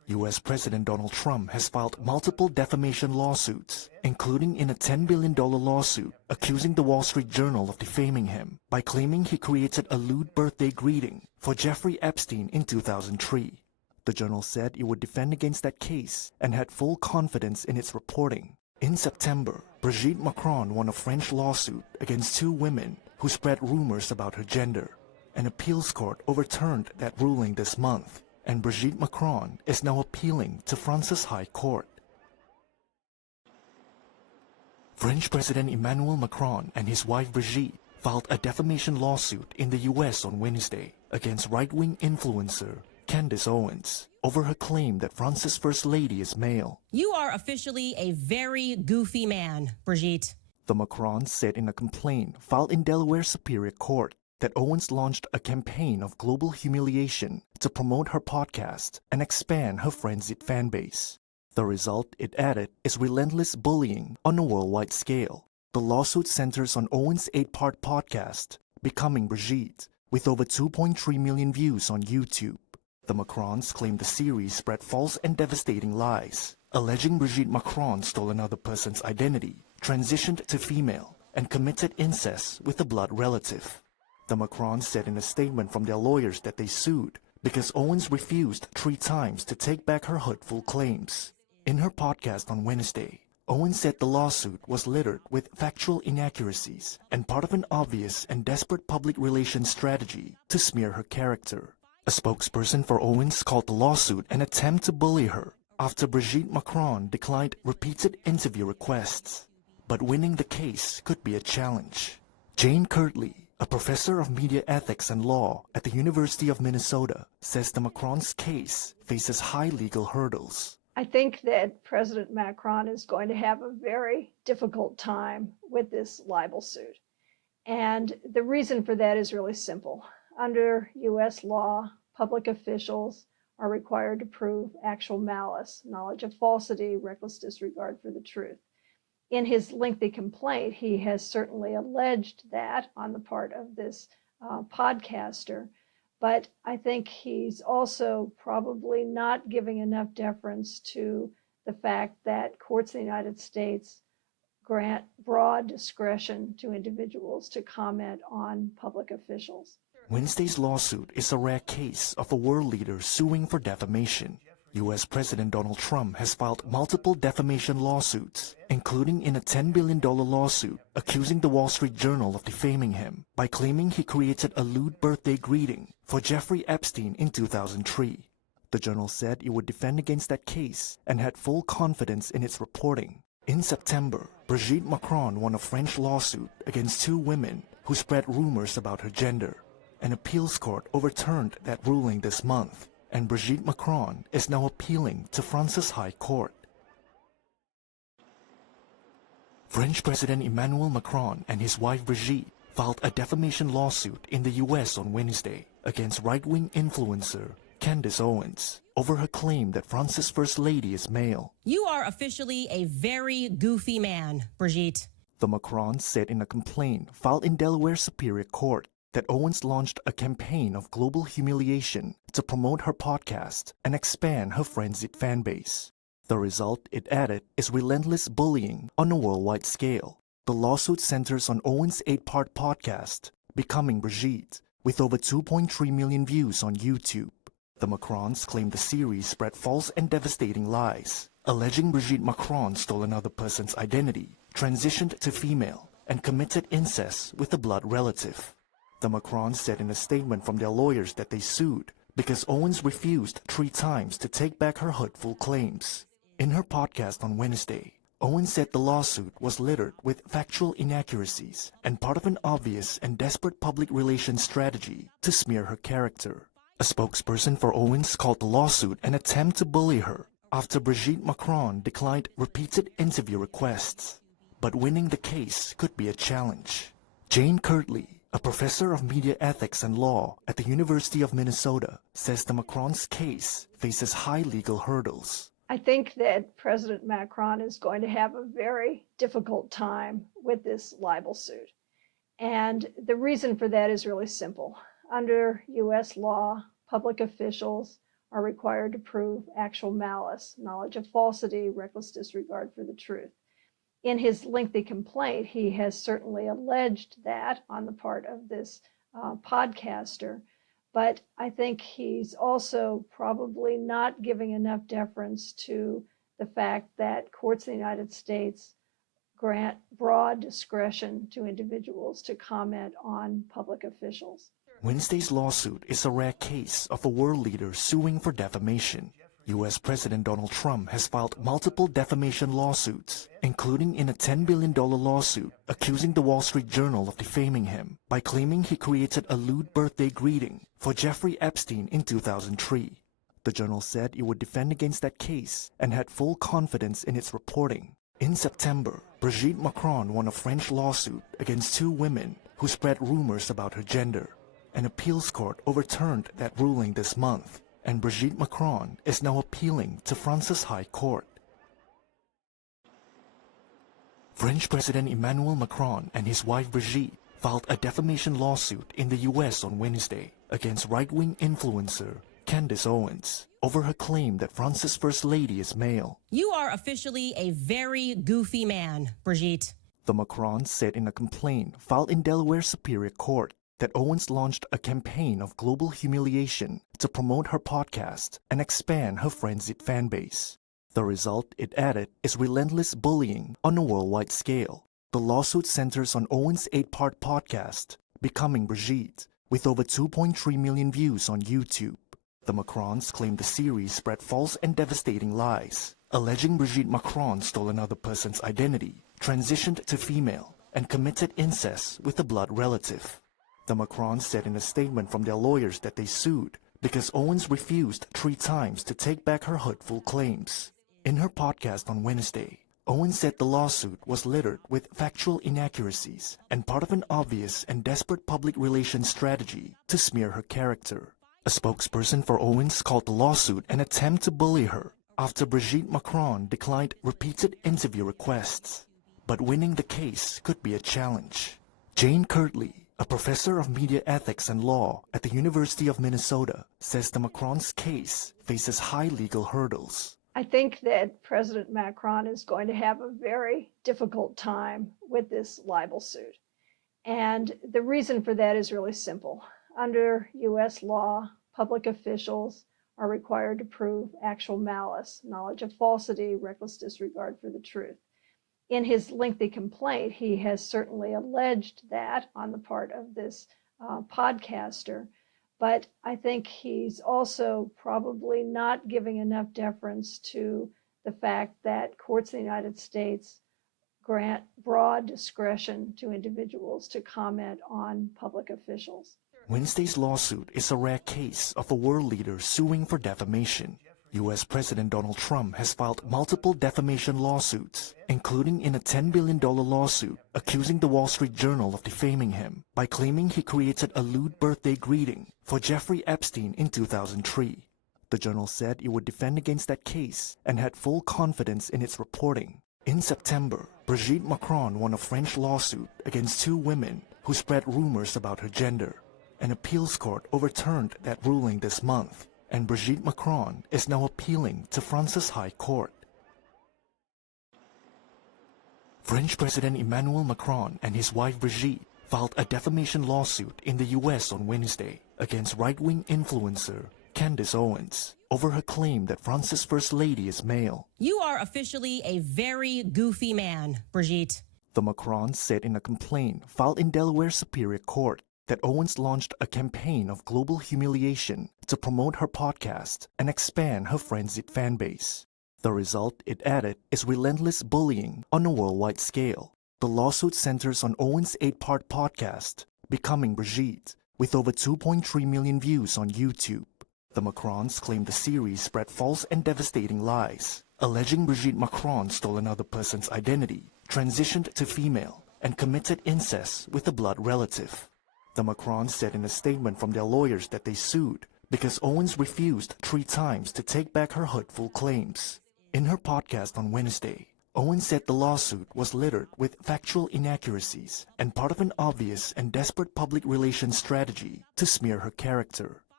U.S. President Donald Trump has filed multiple defamation lawsuits, including in a $10 billion lawsuit accusing the Wall Street Journal of defaming him by claiming he created a lewd birthday greeting for Jeffrey Epstein in 2003. The Journal said it would defend against that case and had full confidence in its reporting. In September, Brigitte Macron won a French lawsuit against two women who spread rumors about her gender. An appeals court overturned that ruling this month, and Brigitte Macron is now appealing to France's High Court. French President Emmanuel Macron and his wife Brigitte filed a defamation lawsuit in the U.S. on Wednesday against right-wing influencer Candace Owens over her claim that France's First Lady is male. You are officially a very goofy man, Brigitte. The Macrons said in a complaint filed in Delaware Superior Court that Owens launched a campaign of global humiliation to promote her podcast and expand her frenzied fan base. The result, it added, is relentless bullying on a worldwide scale. The lawsuit centers on Owens' 8-part podcast, Becoming Brigitte, with over 2.3 million views on YouTube. The Macrons claim the series spread false and devastating lies, alleging Brigitte Macron stole another person's identity, transitioned to female, and committed incest with a blood relative. The Macrons said in a statement from their lawyers that they sued because Owens refused 3 times to take back her hurtful claims. In her podcast on Wednesday, Owens said the lawsuit was littered with factual inaccuracies and part of an obvious and desperate public relations strategy to smear her character. A spokesperson for Owens called the lawsuit an attempt to bully her after Brigitte Macron declined repeated interview requests. But winning the case could be a challenge. Jane Kirtley, a professor of media ethics and law at the University of Minnesota, says the Macron's case faces high legal hurdles. I think that President Macron is going to have a very difficult time with this libel suit. And the reason for that is really simple. Under U.S. law, public officials are required to prove actual malice, knowledge of falsity, reckless disregard for the truth. In his lengthy complaint, he has certainly alleged that on the part of this podcaster, but I think he's also probably not giving enough deference to the fact that courts in the United States grant broad discretion to individuals to comment on public officials. Wednesday's lawsuit is a rare case of a world leader suing for defamation. U.S. President Donald Trump has filed multiple defamation lawsuits, including in a $10 billion lawsuit accusing the Wall Street Journal of defaming him by claiming he created a lewd birthday greeting for Jeffrey Epstein in 2003. The Journal said it would defend against that case and had full confidence in its reporting. In September, Brigitte Macron won a French lawsuit against two women who spread rumors about her gender. An appeals court overturned that ruling this month, and Brigitte Macron is now appealing to France's High Court. French President Emmanuel Macron and his wife Brigitte filed a defamation lawsuit in the U.S. on Wednesday against right-wing influencer Candace Owens over her claim that France's First Lady is male. You are officially a very goofy man, Brigitte. The Macrons said in a complaint filed in Delaware Superior Court that Owens launched a campaign of global humiliation to promote her podcast and expand her frenzied fan base. The result, it added, is relentless bullying on a worldwide scale. The lawsuit centers on Owens' 8-part podcast, Becoming Brigitte, with over 2.3 million views on YouTube. The Macrons claim the series spread false and devastating lies, alleging Brigitte Macron stole another person's identity, transitioned to female, and committed incest with a blood relative. The Macrons said in a statement from their lawyers that they sued because Owens refused 3 times to take back her hurtful claims. In her podcast on Wednesday, Owens said the lawsuit was littered with factual inaccuracies and part of an obvious and desperate public relations strategy to smear her character. A spokesperson for Owens called the lawsuit an attempt to bully her after Brigitte Macron declined repeated interview requests. But winning the case could be a challenge. Jane Kirtley, a professor of media ethics and law at the University of Minnesota, says the Macron's case faces high legal hurdles. I think that President Macron is going to have a very difficult time with this libel suit. And the reason for that is really simple. Under U.S. law, public officials are required to prove actual malice, knowledge of falsity, reckless disregard for the truth. In his lengthy complaint, he has certainly alleged that on the part of this podcaster, but I think he's also probably not giving enough deference to the fact that courts in the United States grant broad discretion to individuals to comment on public officials. Wednesday's lawsuit is a rare case of a world leader suing for defamation. U.S. President Donald Trump has filed multiple defamation lawsuits, including in a $10 billion lawsuit accusing the Wall Street Journal of defaming him by claiming he created a lewd birthday greeting for Jeffrey Epstein in 2003. The Journal said it would defend against that case and had full confidence in its reporting. In September, Brigitte Macron won a French lawsuit against two women who spread rumors about her gender. An appeals court overturned that ruling this month, and Brigitte Macron is now appealing to France's High Court. French President Emmanuel Macron and his wife Brigitte filed a defamation lawsuit in the U.S. on Wednesday against right-wing influencer Candace Owens over her claim that France's First Lady is male. You are officially a very goofy man, Brigitte. The Macrons said in a complaint filed in Delaware Superior Court that Owens launched a campaign of global humiliation to promote her podcast and expand her frenzied fan base. The result, it added, is relentless bullying on a worldwide scale. The lawsuit centers on Owens' 8-part podcast, Becoming Brigitte, with over 2.3 million views on YouTube. The Macrons claim the series spread false and devastating lies, alleging Brigitte Macron stole another person's identity, transitioned to female, and committed incest with a blood relative. The Macrons said in a statement from their lawyers that they sued because Owens refused 3 times to take back her hurtful claims. In her podcast on Wednesday, Owens said the lawsuit was littered with factual inaccuracies and part of an obvious and desperate public relations strategy to smear her character. A spokesperson for Owens called the lawsuit an attempt to bully her after Brigitte Macron declined repeated interview requests. But winning the case could be a challenge. Jane Kirtley, a professor of media ethics and law at the University of Minnesota, says the Macron's case faces high legal hurdles. I think that President Macron is going to have a very difficult time with this libel suit. And the reason for that is really simple. Under U.S. law, public officials are required to prove actual malice, knowledge of falsity, reckless disregard for the truth. In his lengthy complaint, he has certainly alleged that on the part of this podcaster, but I think he's also probably not giving enough deference to the fact that courts in the United States grant broad discretion to individuals to comment on public officials. Wednesday's lawsuit is a rare case of a world leader suing for defamation. U.S. President Donald Trump has filed multiple defamation lawsuits, including in a $10 billion lawsuit accusing the Wall Street Journal of defaming him by claiming he created a lewd birthday greeting for Jeffrey Epstein in 2003. The Journal said it would defend against that case and had full confidence in its reporting. In September, Brigitte Macron won a French lawsuit against two women who spread rumors about her gender. An appeals court overturned that ruling this month, and Brigitte Macron is now appealing to France's High Court. French President Emmanuel Macron and his wife Brigitte filed a defamation lawsuit in the U.S. on Wednesday against right-wing influencer Candace Owens over her claim that France's First Lady is male. You are officially a very goofy man, Brigitte. The Macrons said in a complaint filed in Delaware Superior Court that Owens launched a campaign of global humiliation to promote her podcast and expand her frenzied fan base. The result, it added, is relentless bullying on a worldwide scale. The lawsuit centers on Owens' 8-part podcast, Becoming Brigitte, with over 2.3 million views on YouTube. The Macrons claim the series spread false and devastating lies, alleging Brigitte Macron stole another person's identity, transitioned to female, and committed incest with a blood relative. The Macrons said in a statement from their lawyers that they sued because Owens refused 3 times to take back her hurtful claims. In her podcast on Wednesday, Owens said the lawsuit was littered with factual inaccuracies and part of an obvious and desperate public relations strategy to smear her character.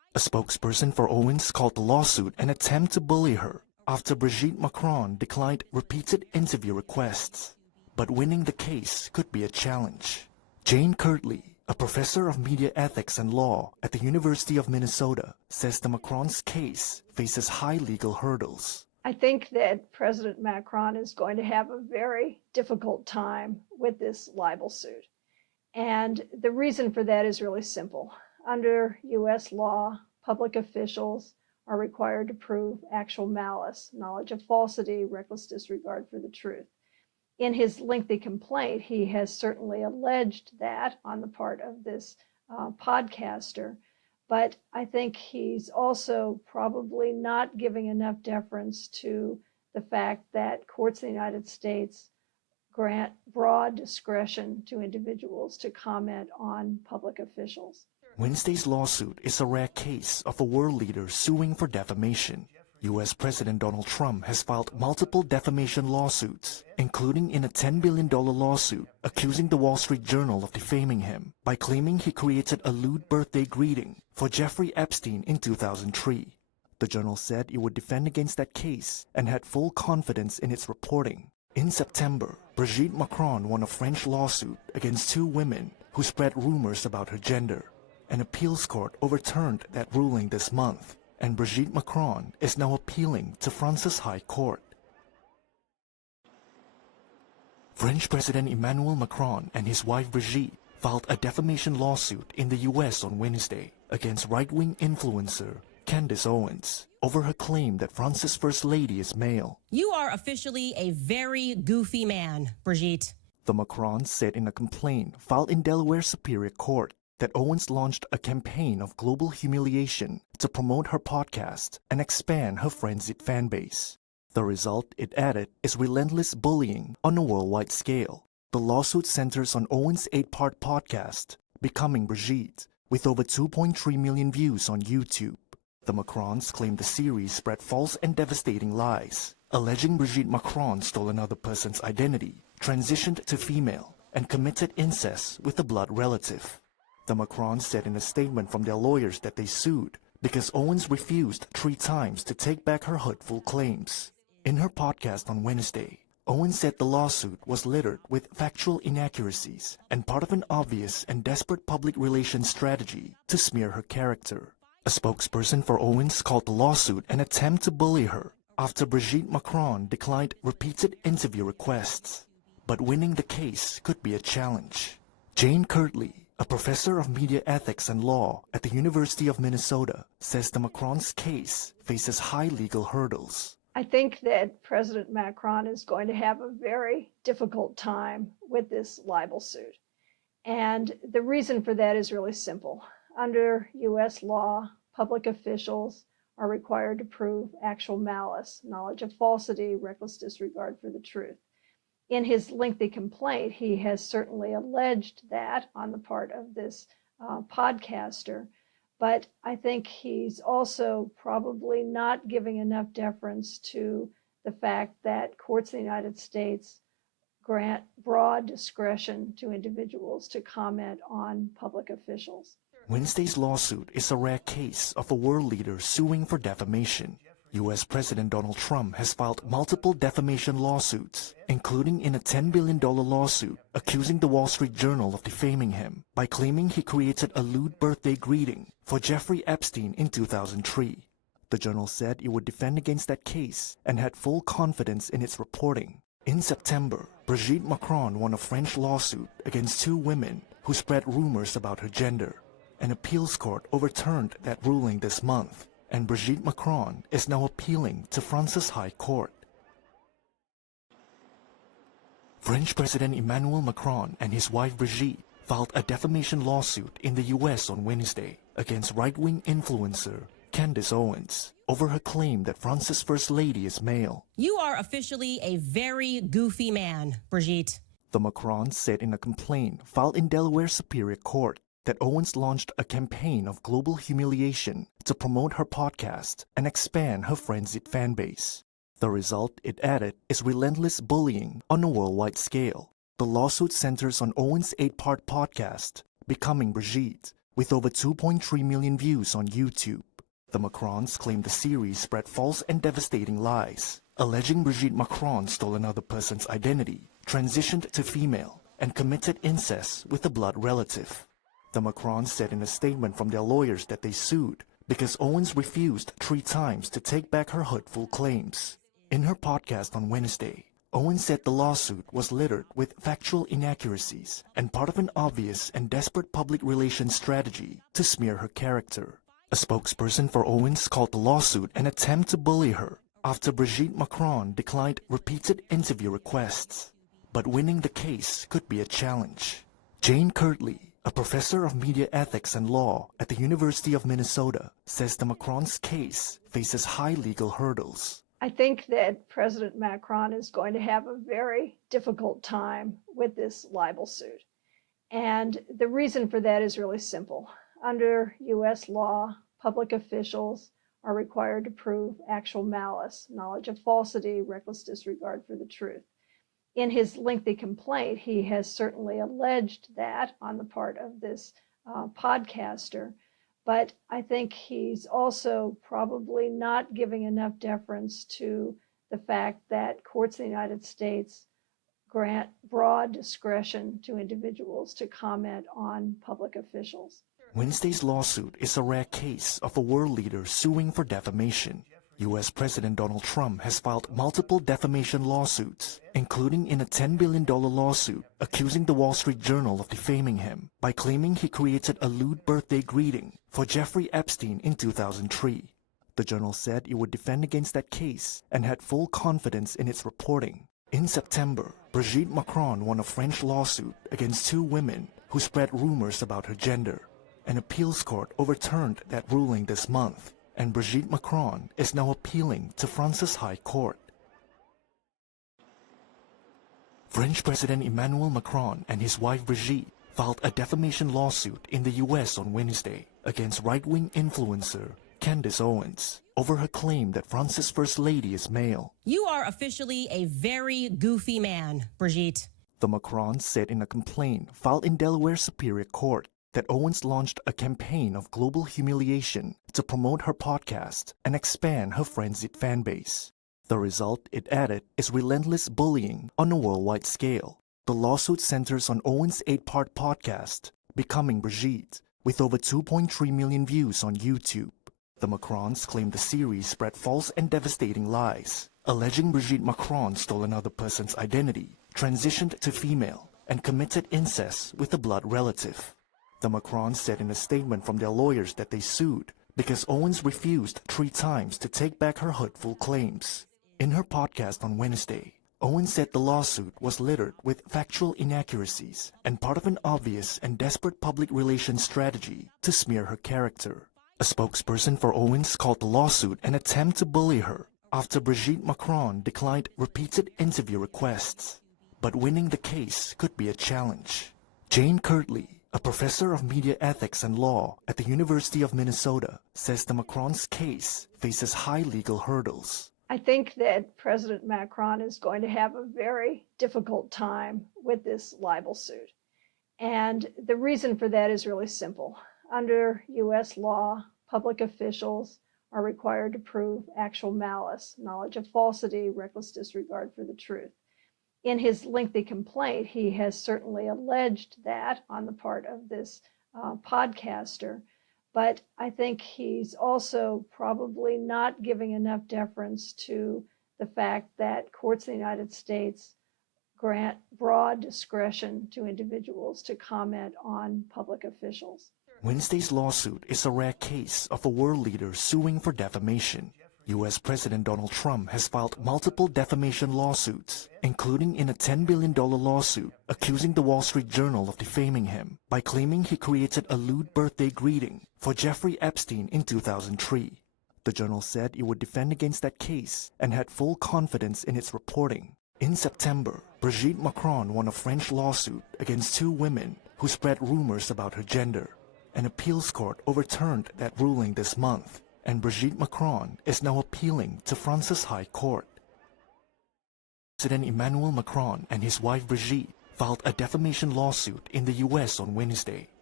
A spokesperson for Owens called the lawsuit an attempt to bully her after Brigitte Macron declined repeated interview requests. But winning the case could be a challenge. Jane Kirtley, a professor of media ethics and law at the University of Minnesota, says the Macrons' case faces high legal hurdles. I think that President Macron is going to have a very difficult time with this libel suit. And the reason for that is really simple. Under U.S. law, public officials are required to prove actual malice, knowledge of falsity, reckless disregard for the truth. In his lengthy complaint, he has certainly alleged that on the part of this podcaster, but I think he's also probably not giving enough deference to the fact that courts in the United States grant broad discretion to individuals to comment on public officials. Wednesday's lawsuit is a rare case of a world leader suing for defamation. U.S. President Donald Trump has filed multiple defamation lawsuits, including in a $10 billion lawsuit accusing the Wall Street Journal of defaming him by claiming he created a lewd birthday greeting for Jeffrey Epstein in 2003. The Journal said it would defend against that case and had full confidence in its reporting. In September, Brigitte Macron won a French lawsuit against two women who spread rumors about her gender. An appeals court overturned that ruling this month, and Brigitte Macron is now appealing to France's High Court. French President Emmanuel Macron and his wife Brigitte filed a defamation lawsuit in the U.S. on Wednesday against right-wing influencer Candace Owens over her claim that France's First Lady is male. You are officially a very goofy man, Brigitte. The Macrons said in a complaint filed in Delaware Superior Court that Owens launched a campaign of global humiliation to promote her podcast and expand her frenzied fan base. The result, it added, is relentless bullying on a worldwide scale. The lawsuit centers on Owens' 8-part podcast, Becoming Brigitte, with over 2.3 million views on YouTube. The Macrons claim the series spread false and devastating lies, alleging Brigitte Macron stole another person's identity, transitioned to female, and committed incest with a blood relative. The Macrons said in a statement from their lawyers that they sued because Owens refused 3 times to take back her hurtful claims. In her podcast on Wednesday, Owens said the lawsuit was littered with factual inaccuracies and part of an obvious and desperate public relations strategy to smear her character. A spokesperson for Owens called the lawsuit an attempt to bully her after Brigitte Macron declined repeated interview requests. But winning the case could be a challenge. Jane Kirtley, a professor of media ethics and law at the University of Minnesota, says the Macrons' case faces high legal hurdles. I think that President Macron is going to have a very difficult time with this libel suit. And the reason for that is really simple. Under U.S. law, public officials are required to prove actual malice, knowledge of falsity, reckless disregard for the truth. In his lengthy complaint, he has certainly alleged that on the part of this podcaster, but I think he's also probably not giving enough deference to the fact that courts in the United States grant broad discretion to individuals to comment on public officials. Wednesday's lawsuit is a rare case of a world leader suing for defamation. U.S. President Donald Trump has filed multiple defamation lawsuits, including in a $10 billion lawsuit accusing the Wall Street Journal of defaming him by claiming he created a lewd birthday greeting for Jeffrey Epstein in 2003. The Journal said it would defend against that case and had full confidence in its reporting. In September, Brigitte Macron won a French lawsuit against two women who spread rumors about her gender. An appeals court overturned that ruling this month, and Brigitte Macron is now appealing to France's High Court. French President Emmanuel Macron and his wife Brigitte filed a defamation lawsuit in the U.S. on Wednesday against right-wing influencer Candace Owens over her claim that France's First Lady is male. You are officially a very goofy man, Brigitte. The Macrons said in a complaint filed in Delaware Superior Court that Owens launched a campaign of global humiliation to promote her podcast and expand her frenzied fan base. The result, it added, is relentless bullying on a worldwide scale. The lawsuit centers on Owens' 8-part podcast, Becoming Brigitte, with over 2.3 million views on YouTube. The Macrons claim the series spread false and devastating lies, alleging Brigitte Macron stole another person's identity, transitioned to female, and committed incest with a blood relative. The Macrons said in a statement from their lawyers that they sued because Owens refused 3 times to take back her hurtful claims. In her podcast on Wednesday, Owens said the lawsuit was littered with factual inaccuracies and part of an obvious and desperate public relations strategy to smear her character. A spokesperson for Owens called the lawsuit an attempt to bully her after Brigitte Macron declined repeated interview requests. But winning the case could be a challenge. Jane Kirtley, a professor of media ethics and law at the University of Minnesota, says the Macron's case faces high legal hurdles. I think that President Macron is going to have a very difficult time with this libel suit. And the reason for that is really simple. Under U.S. law, public officials are required to prove actual malice, knowledge of falsity, reckless disregard for the truth. In his lengthy complaint, he has certainly alleged that on the part of this podcaster, but I think he's also probably not giving enough deference to the fact that courts in the United States grant broad discretion to individuals to comment on public officials. Wednesday's lawsuit is a rare case of a world leader suing for defamation. U.S. President Donald Trump has filed multiple defamation lawsuits, including in a $10 billion lawsuit accusing the Wall Street Journal of defaming him by claiming he created a lewd birthday greeting for Jeffrey Epstein in 2003. The Journal said it would defend against that case and had full confidence in its reporting. In September, Brigitte Macron won a French lawsuit against 2 women who spread rumors about her gender. An appeals court overturned that ruling this month, and Brigitte Macron is now appealing to France's High Court. French President Emmanuel Macron and his wife Brigitte filed a defamation lawsuit in the U.S. on Wednesday against right-wing influencer Candace Owens over her claim that France's First Lady is male. You are officially a very goofy man, Brigitte. The Macrons said in a complaint filed in Delaware Superior Court that Owens launched a campaign of global humiliation to promote her podcast and expand her frenzied fan base. The result, it added, is relentless bullying on a worldwide scale. The lawsuit centers on Owens' 8-part podcast, Becoming Brigitte, with over 2.3 million views on YouTube. The Macrons claim the series spread false and devastating lies, alleging Brigitte Macron stole another person's identity, transitioned to female, and committed incest with a blood relative. The Macrons said in a statement from their lawyers that they sued because Owens refused 3 times to take back her hurtful claims. In her podcast on Wednesday, Owens said the lawsuit was littered with factual inaccuracies and part of an obvious and desperate public relations strategy to smear her character. A spokesperson for Owens called the lawsuit an attempt to bully her after Brigitte Macron declined repeated interview requests. But winning the case could be a challenge. Jane Kirtley, a professor of media ethics and law at the University of Minnesota, says the Macron's case faces high legal hurdles. I think that President Macron is going to have a very difficult time with this libel suit. And the reason for that is really simple. Under U.S. law, public officials are required to prove actual malice, knowledge of falsity, reckless disregard for the truth. In his lengthy complaint, he has certainly alleged that on the part of this podcaster, but I think he's also probably not giving enough deference to the fact that courts in the United States grant broad discretion to individuals to comment on public officials. Wednesday's lawsuit is a rare case of a world leader suing for defamation. U.S. President Donald Trump has filed multiple defamation lawsuits, including in a $10 billion lawsuit accusing the Wall Street Journal of defaming him by claiming he created a lewd birthday greeting for Jeffrey Epstein in 2003. The Journal said it would defend against that case and had full confidence in its reporting. In September, Brigitte Macron won a French lawsuit against 2 women who spread rumors about her gender. An appeals court overturned that ruling this month, and Brigitte Macron is now appealing to France's High Court. President Emmanuel Macron and his wife Brigitte filed a defamation lawsuit in the U.S. on Wednesday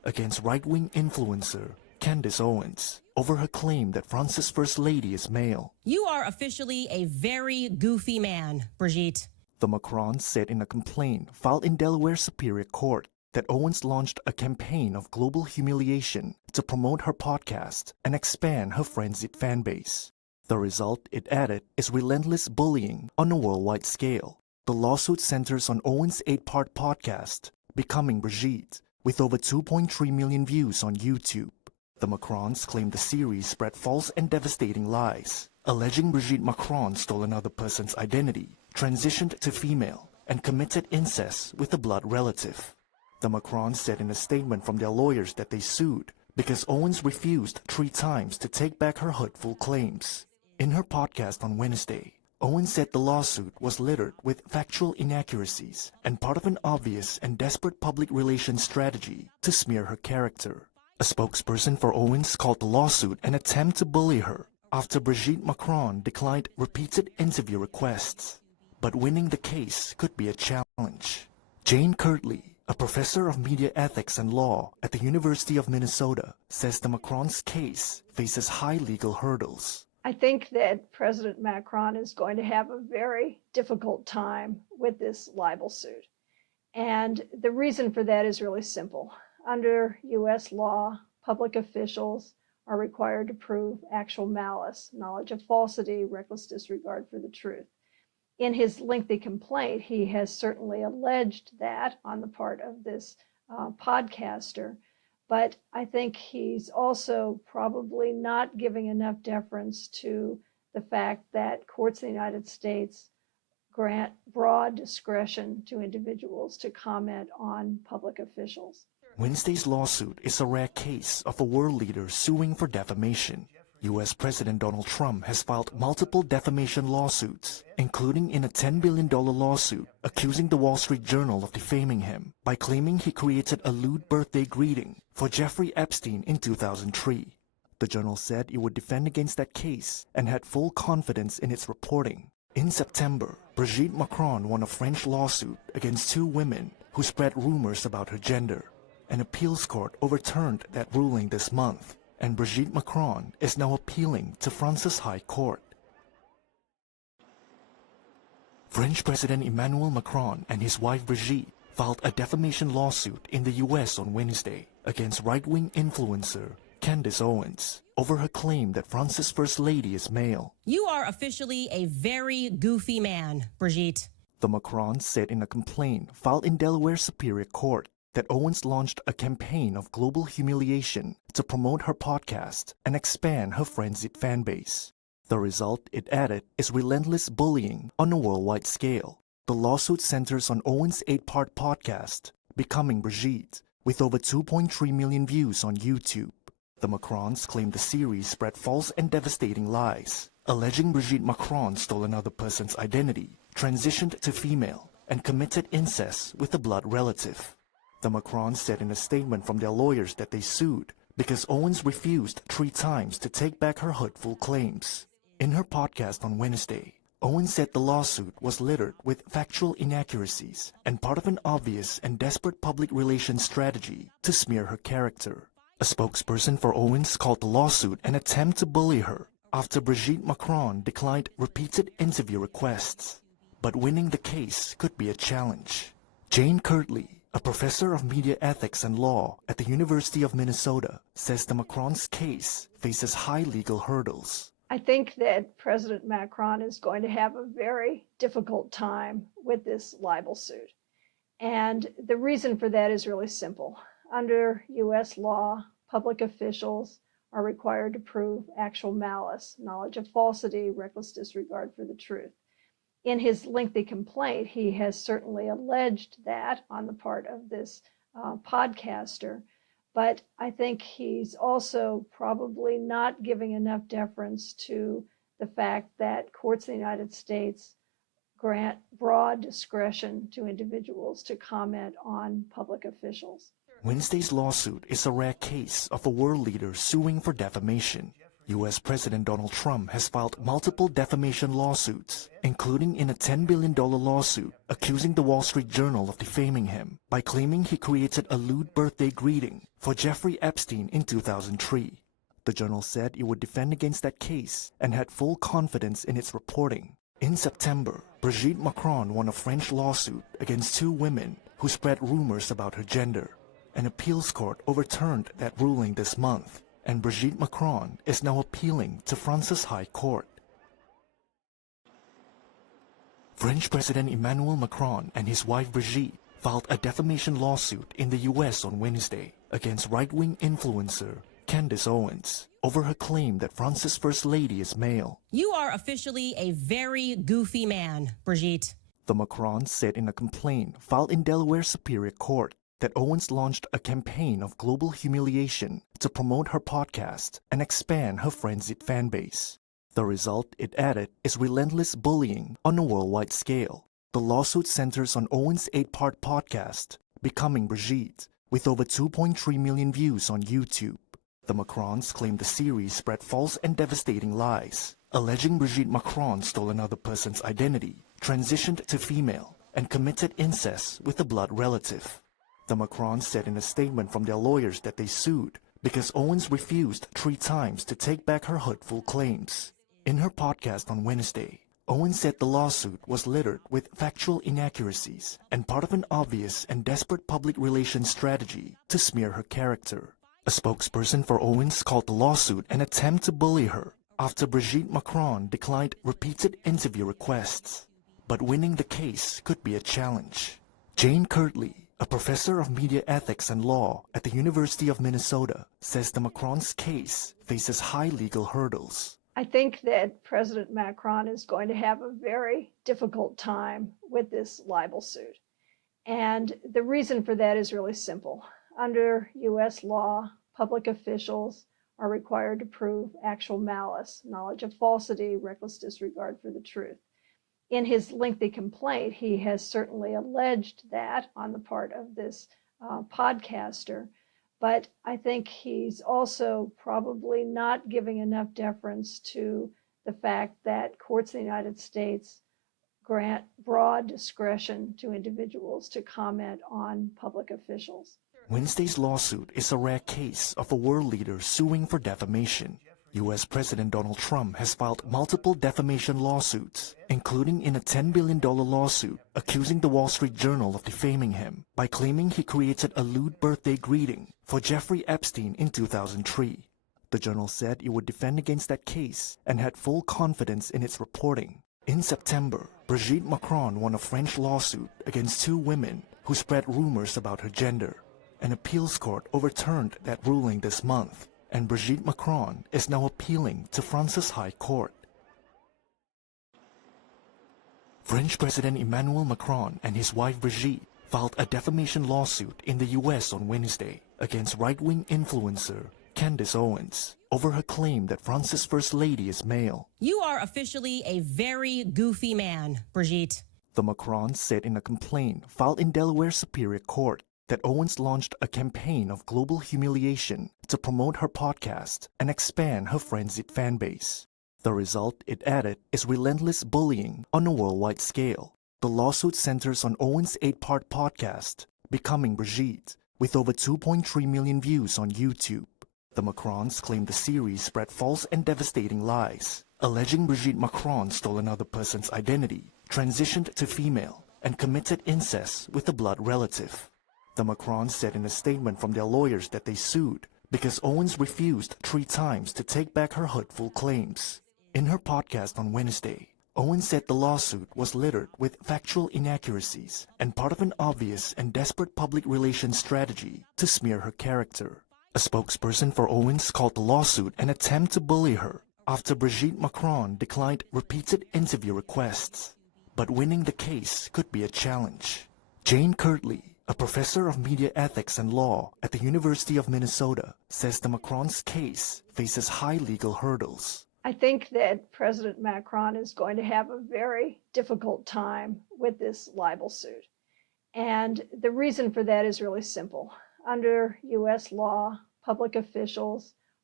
against right-wing influencer Candace Owens over her claim that France's First Lady is male. You are officially a very goofy man, Brigitte. The Macrons said in a complaint filed in Delaware Superior Court that Owens launched a campaign of global humiliation to promote her podcast and expand her frenzied fan base. The result, it added, is relentless bullying on a worldwide scale. The lawsuit centers on Owens' 8-part podcast, Becoming Brigitte, with over 2.3 million views on YouTube. The Macrons claim the series spread false and devastating lies, alleging Brigitte Macron stole another person's identity, transitioned to female, and committed incest with a blood relative. The Macrons said in a statement from their lawyers that they sued because Owens refused 3 times to take back her hurtful claims. In her podcast on Wednesday, Owens said the lawsuit was littered with factual inaccuracies and part of an obvious and desperate public relations strategy to smear her character. A spokesperson for Owens called the lawsuit an attempt to bully her after Brigitte Macron declined repeated interview requests. But winning the case could be a challenge. Jane Kirtley, a professor of media ethics and law at the University of Minnesota, says the Macron's case faces high legal hurdles. I think that President Macron is going to have a very difficult time with this libel suit. And the reason for that is really simple. Under U.S. law, public officials are required to prove actual malice, knowledge of falsity, reckless disregard for the truth. In his lengthy complaint, he has certainly alleged that on the part of this podcaster, but I think he's also probably not giving enough deference to the fact that courts in the United States grant broad discretion to individuals to comment on public officials. Wednesday's lawsuit is a rare case of a world leader suing for defamation. U.S. President Donald Trump has filed multiple defamation lawsuits, including in a $10 billion lawsuit accusing the Wall Street Journal of defaming him by claiming he created a lewd birthday greeting for Jeffrey Epstein in 2003. The Journal said it would defend against that case and had full confidence in its reporting. In September, Brigitte Macron won a French lawsuit against 2 women who spread rumors about her gender. An appeals court overturned that ruling this month, and Brigitte Macron is now appealing to France's High Court. French President Emmanuel Macron and his wife Brigitte filed a defamation lawsuit in the U.S. on Wednesday against right-wing influencer Candace Owens over her claim that France's First Lady is male. You are officially a very goofy man, Brigitte. The Macrons said in a complaint filed in Delaware Superior Court that Owens launched a campaign of global humiliation to promote her podcast and expand her frenzied fan base. The result, it added, is relentless bullying on a worldwide scale. The lawsuit centers on Owens' 8-part podcast, Becoming Brigitte, with over 2.3 million views on YouTube. The Macrons claim the series spread false and devastating lies, alleging Brigitte Macron stole another person's identity, transitioned to female, and committed incest with a blood relative. The Macrons said in a statement from their lawyers that they sued because Owens refused 3 times to take back her hurtful claims. In her podcast on Wednesday, Owens said the lawsuit was littered with factual inaccuracies and part of an obvious and desperate public relations strategy to smear her character. A spokesperson for Owens called the lawsuit an attempt to bully her after Brigitte Macron declined repeated interview requests. But winning the case could be a challenge. Jane Kirtley, a professor of media ethics and law at the University of Minnesota, says the Macron's case faces high legal hurdles. I think that President Macron is going to have a very difficult time with this libel suit. And the reason for that is really simple. Under U.S. law, public officials are required to prove actual malice, knowledge of falsity, reckless disregard for the truth. In his lengthy complaint, he has certainly alleged that on the part of this podcaster, but I think he's also probably not giving enough deference to the fact that courts in the United States grant broad discretion to individuals to comment on public officials. Wednesday's lawsuit is a rare case of a world leader suing for defamation. U.S. President Donald Trump has filed multiple defamation lawsuits, including in a $10 billion lawsuit accusing the Wall Street Journal of defaming him by claiming he created a lewd birthday greeting for Jeffrey Epstein in 2003. The Journal said it would defend against that case and had full confidence in its reporting. In September, Brigitte Macron won a French lawsuit against two women who spread rumors about her gender. An appeals court overturned that ruling this month, and Brigitte Macron is now appealing to France's High Court. French President Emmanuel Macron and his wife Brigitte filed a defamation lawsuit in the U.S. on Wednesday against right-wing influencer Candace Owens over her claim that France's First Lady is male. You are officially a very goofy man, Brigitte. The Macrons said in a complaint filed in Delaware Superior Court that Owens launched a campaign of global humiliation to promote her podcast and expand her frenzied fan base. The result, it added, is relentless bullying on a worldwide scale. The lawsuit centers on Owens' 8-part podcast, Becoming Brigitte, with over 2.3 million views on YouTube. The Macrons claim the series spread false and devastating lies, alleging Brigitte Macron stole another person's identity, transitioned to female, and committed incest with a blood relative. The Macrons said in a statement from their lawyers that they sued because Owens refused 3 times to take back her hurtful claims. In her podcast on Wednesday, Owens said the lawsuit was littered with factual inaccuracies and part of an obvious and desperate public relations strategy to smear her character. A spokesperson for Owens called the lawsuit an attempt to bully her after Brigitte Macron declined repeated interview requests. But winning the case could be a challenge. Jane Kirtley, a professor of media ethics and law at the University of Minnesota, says the Macron's case faces high legal hurdles. I think that President Macron is going to have a very difficult time with this libel suit. And the reason for that is really simple. Under U.S. law, public officials are required to prove actual malice, knowledge of falsity, reckless disregard for the truth. In his lengthy complaint, he has certainly alleged that on the part of this podcaster, but I think he's also probably not giving enough deference to the fact that courts in the United States grant broad discretion to individuals to comment on public officials. Wednesday's lawsuit is a rare case of a world leader suing for defamation. U.S. President Donald Trump has filed multiple defamation lawsuits, including in a $10 billion lawsuit accusing the Wall Street Journal of defaming him by claiming he created a lewd birthday greeting for Jeffrey Epstein in 2003. The Journal said it would defend against that case and had full confidence in its reporting. In September, Brigitte Macron won a French lawsuit against two women who spread rumors about her gender. An appeals court overturned that ruling this month, and Brigitte Macron is now appealing to France's High Court. French President Emmanuel Macron and his wife Brigitte filed a defamation lawsuit in the U.S. on Wednesday against right-wing influencer Candace Owens over her claim that France's First Lady is male. You are officially a very goofy man, Brigitte. The Macrons said in a complaint filed in Delaware Superior Court that Owens launched a campaign of global humiliation to promote her podcast and expand her frenzied fan base. The result, it added, is relentless bullying on a worldwide scale. The lawsuit centers on Owens' 8-part podcast, Becoming Brigitte, with over 2.3 million views on YouTube. The Macrons claim the series spread false and devastating lies, alleging Brigitte Macron stole another person's identity, transitioned to female, and committed incest with a blood relative. The Macrons said in a statement from their lawyers that they sued because Owens refused 3 times to take back her hurtful claims. In her podcast on Wednesday, Owens said the lawsuit was littered with factual inaccuracies and part of an obvious and desperate public relations strategy to smear her character. A spokesperson for Owens called the lawsuit an attempt to bully her after Brigitte Macron declined repeated interview requests. But winning the case could be a challenge. Jane Kirtley, a professor of media ethics and law at the University of Minnesota, says the Macron's case faces high legal hurdles. I think that President Macron is going to have a very difficult time with this libel suit. And the reason for that is really simple. Under U.S. law, public officials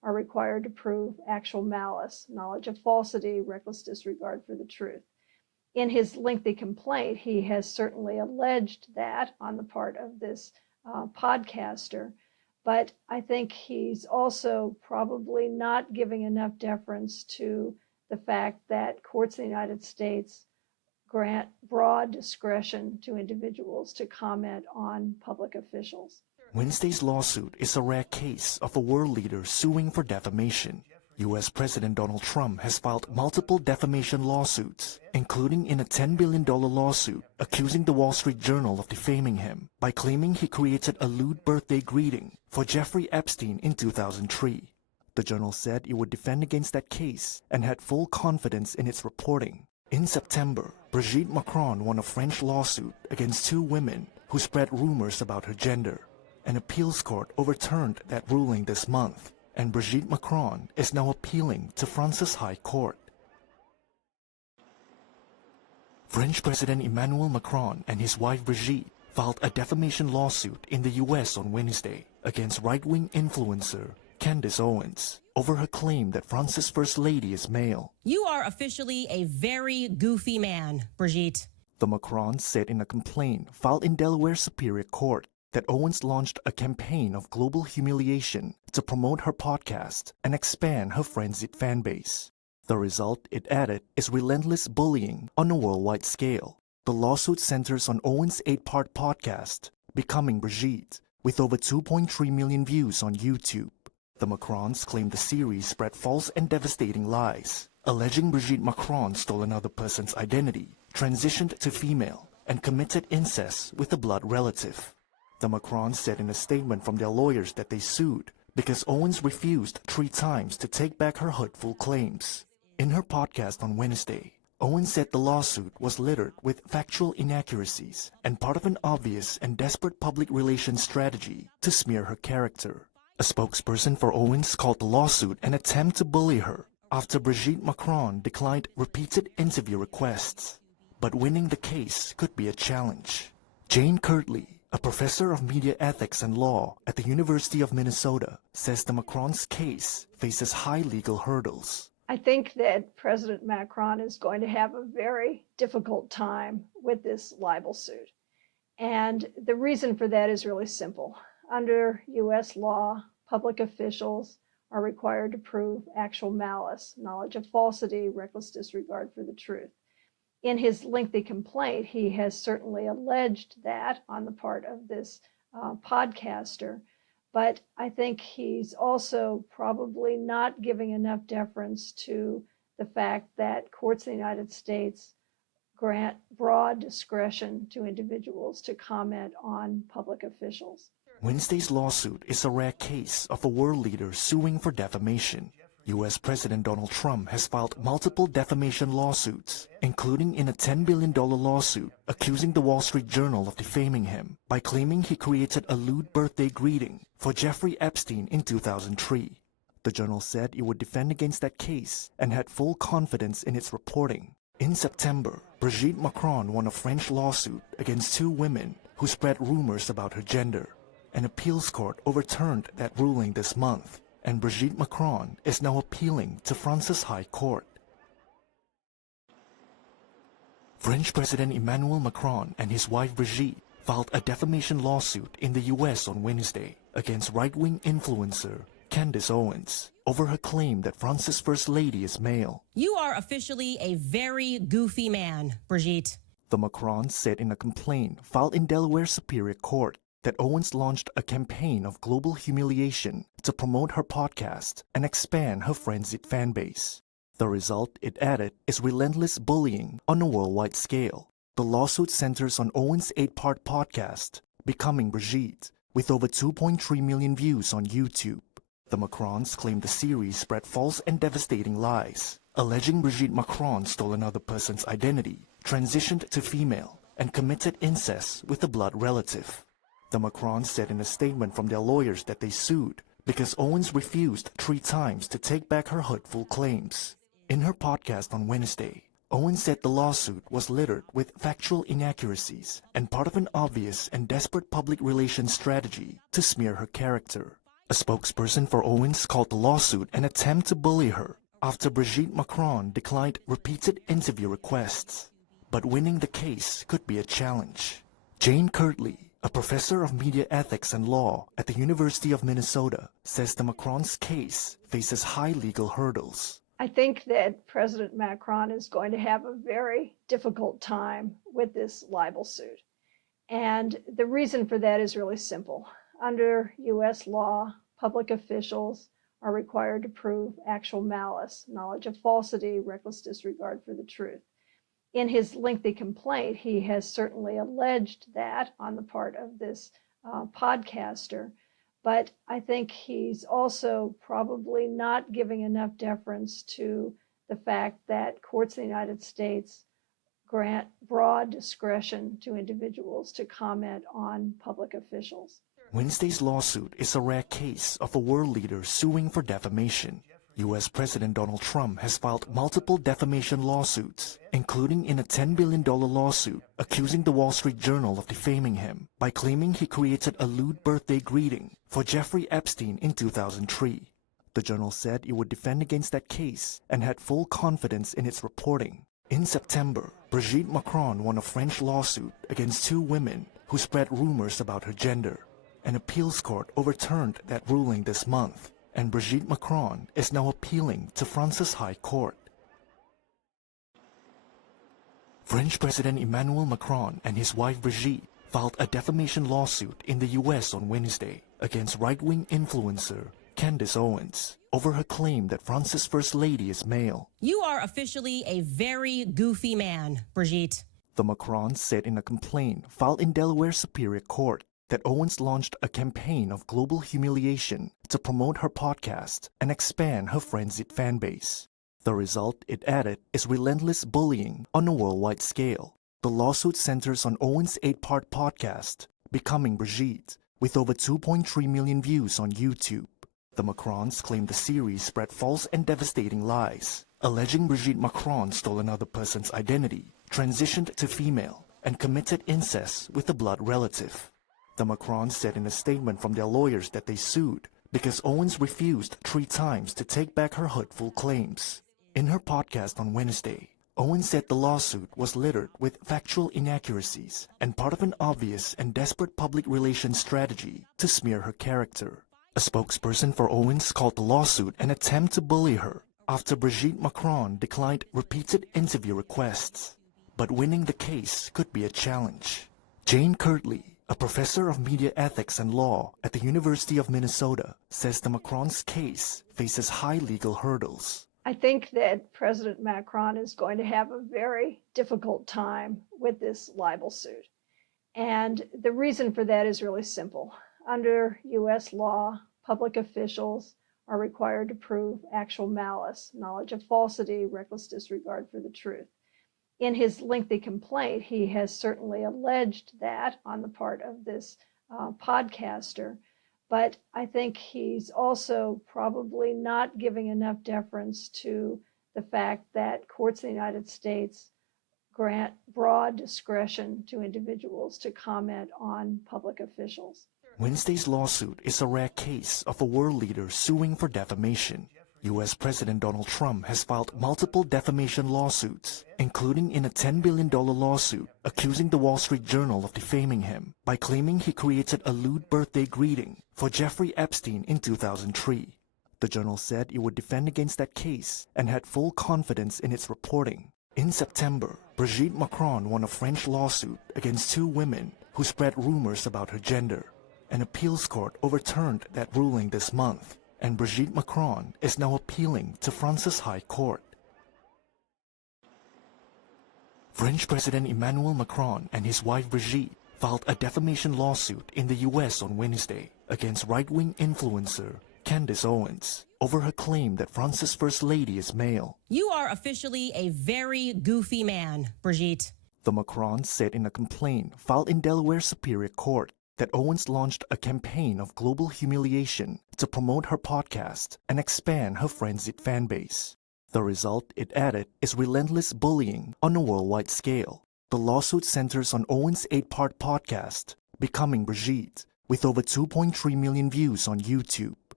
are required to prove actual malice, knowledge of falsity, reckless disregard for the truth. In his lengthy complaint, he has certainly alleged that on the part of this podcaster, but I think he's also probably not giving enough deference to the fact that courts in the United States grant broad discretion to individuals to comment on public officials. Wednesday's lawsuit is a rare case of a world leader suing for defamation. U.S. President Donald Trump has filed multiple defamation lawsuits, including in a $10 billion lawsuit accusing the Wall Street Journal of defaming him by claiming he created a lewd birthday greeting for Jeffrey Epstein in 2003. The Journal said it would defend against that case and had full confidence in its reporting. In September, Brigitte Macron won a French lawsuit against two women who spread rumors about her gender. An appeals court overturned that ruling this month, and Brigitte Macron is now appealing to France's High Court. French President Emmanuel Macron and his wife Brigitte filed a defamation lawsuit in the U.S. on Wednesday against right-wing influencer Candace Owens over her claim that France's First Lady is male. You are officially a very goofy man, Brigitte. The Macrons said in a complaint filed in Delaware Superior Court that Owens launched a campaign of global humiliation to promote her podcast and expand her frenzied fan base. The result, it added, is relentless bullying on a worldwide scale. The lawsuit centers on Owens' 8-part podcast, Becoming Brigitte, with over 2.3 million views on YouTube. The Macrons claim the series spread false and devastating lies, alleging Brigitte Macron stole another person's identity, transitioned to female, and committed incest with a blood relative. The Macrons said in a statement from their lawyers that they sued because Owens refused 3 times to take back her hurtful claims. In her podcast on Wednesday, Owens said the lawsuit was littered with factual inaccuracies and part of an obvious and desperate public relations strategy to smear her character. A spokesperson for Owens called the lawsuit an attempt to bully her after Brigitte Macron declined repeated interview requests. But winning the case could be a challenge. Jane Kirtley, a professor of media ethics and law at the University of Minnesota, says the Macron's case faces high legal hurdles. I think that President Macron is going to have a very difficult time with this libel suit. And the reason for that is really simple. Under U.S. law, public officials are required to prove actual malice, knowledge of falsity, reckless disregard for the truth. In his lengthy complaint, he has certainly alleged that on the part of this podcaster, but I think he's also probably not giving enough deference to the fact that courts in the United States grant broad discretion to individuals to comment on public officials. Wednesday's lawsuit is a rare case of a world leader suing for defamation. U.S. President Donald Trump has filed multiple defamation lawsuits, including in a $10 billion lawsuit accusing the Wall Street Journal of defaming him by claiming he created a lewd birthday greeting for Jeffrey Epstein in 2003. The Journal said it would defend against that case and had full confidence in its reporting. In September, Brigitte Macron won a French lawsuit against two women who spread rumors about her gender. An appeals court overturned that ruling this month, and Brigitte Macron is now appealing to France's High Court. French President Emmanuel Macron and his wife Brigitte filed a defamation lawsuit in the U.S. on Wednesday against right-wing influencer Candace Owens over her claim that France's First Lady is male. You are officially a very goofy man, Brigitte. The Macrons said in a complaint filed in Delaware Superior Court that Owens launched a campaign of global humiliation to promote her podcast and expand her frenzied fan base. The result, it added, is relentless bullying on a worldwide scale. The lawsuit centers on Owens' 8-part podcast, Becoming Brigitte, with over 2.3 million views on YouTube. The Macrons claim the series spread false and devastating lies, alleging Brigitte Macron stole another person's identity, transitioned to female, and committed incest with a blood relative. The Macrons said in a statement from their lawyers that they sued because Owens refused 3 times to take back her hurtful claims. In her podcast on Wednesday, Owens said the lawsuit was littered with factual inaccuracies and part of an obvious and desperate public relations strategy to smear her character. A A spokesperson for Owens called the lawsuit an attempt to bully her after Brigitte Macron declined repeated interview requests. But winning the case could be a challenge. Jane Kirtley, a professor of media ethics and law at the University of Minnesota, says the Macrons' case faces high legal hurdles. I think that President Macron is going to have a very difficult time with this libel suit. And the reason for that is really simple. Under U.S. law, public officials are required to prove actual malice, knowledge of falsity, reckless disregard for the truth. In his lengthy complaint, he has certainly alleged that on the part of this podcaster, but I think he's also probably not giving enough deference to the fact that courts in the United States grant broad discretion to individuals to comment on public officials. Wednesday's lawsuit is a rare case of a world leader suing for defamation. U.S. President Donald Trump has filed multiple defamation lawsuits, including in a $10 billion lawsuit accusing the Wall Street Journal of defaming him by claiming he created a lewd birthday greeting for Jeffrey Epstein in 2003. The Journal said it would defend against that case and had full confidence in its reporting. In September, Brigitte Macron won a French lawsuit against two women who spread rumors about her gender. An appeals court overturned that ruling this month, and Brigitte Macron is now appealing to France's High Court. French President Emmanuel Macron and his wife Brigitte filed a defamation lawsuit in the U.S. on Wednesday against right-wing influencer Candace Owens over her claim that France's First Lady is male. You are officially a very goofy man, Brigitte. The Macrons said in a complaint filed in Delaware Superior Court that Owens launched a campaign of global humiliation to promote her podcast and expand her frenzied fan base. The result, it added, is relentless bullying on a worldwide scale. The lawsuit centers on Owens' 8-part podcast, Becoming Brigitte, with over 2.3 million views on YouTube. The Macrons claim the series spread false and devastating lies, alleging Brigitte Macron stole another person's identity, transitioned to female, and committed incest with a blood relative. The Macrons said in a statement from their lawyers that they sued because Owens refused 3 times to take back her hurtful claims. In her podcast on Wednesday, Owens said the lawsuit was littered with factual inaccuracies and part of an obvious and desperate public relations strategy to smear her character. A spokesperson for Owens called the lawsuit an attempt to bully her after Brigitte Macron declined repeated interview requests. But winning the case could be a challenge. Jane Kirtley, a professor of media ethics and law at the University of Minnesota, says the Macrons' case faces high legal hurdles. I think that President Macron is going to have a very difficult time with this libel suit. And the reason for that is really simple. Under U.S. law, public officials are required to prove actual malice, knowledge of falsity, reckless disregard for the truth. In his lengthy complaint, he has certainly alleged that on the part of this podcaster, but I think he's also probably not giving enough deference to the fact that courts in the United States grant broad discretion to individuals to comment on public officials. Wednesday's lawsuit is a rare case of a world leader suing for defamation. U.S. President Donald Trump has filed multiple defamation lawsuits, including in a $10 billion lawsuit accusing the Wall Street Journal of defaming him by claiming he created a lewd birthday greeting for Jeffrey Epstein in 2003. The Journal said it would defend against that case and had full confidence in its reporting. In September, Brigitte Macron won a French lawsuit against two women who spread rumors about her gender. An appeals court overturned that ruling this month, and Brigitte Macron is now appealing to France's High Court. French President Emmanuel Macron and his wife Brigitte filed a defamation lawsuit in the U.S. on Wednesday against right-wing influencer Candace Owens over her claim that France's First Lady is male. You are officially a very goofy man, Brigitte. The Macrons said in a complaint filed in Delaware Superior Court that Owens launched a campaign of global humiliation to promote her podcast and expand her frenzied fan base. The result, it added, is relentless bullying on a worldwide scale. The lawsuit centers on Owens' 8-part podcast, Becoming Brigitte, with over 2.3 million views on YouTube.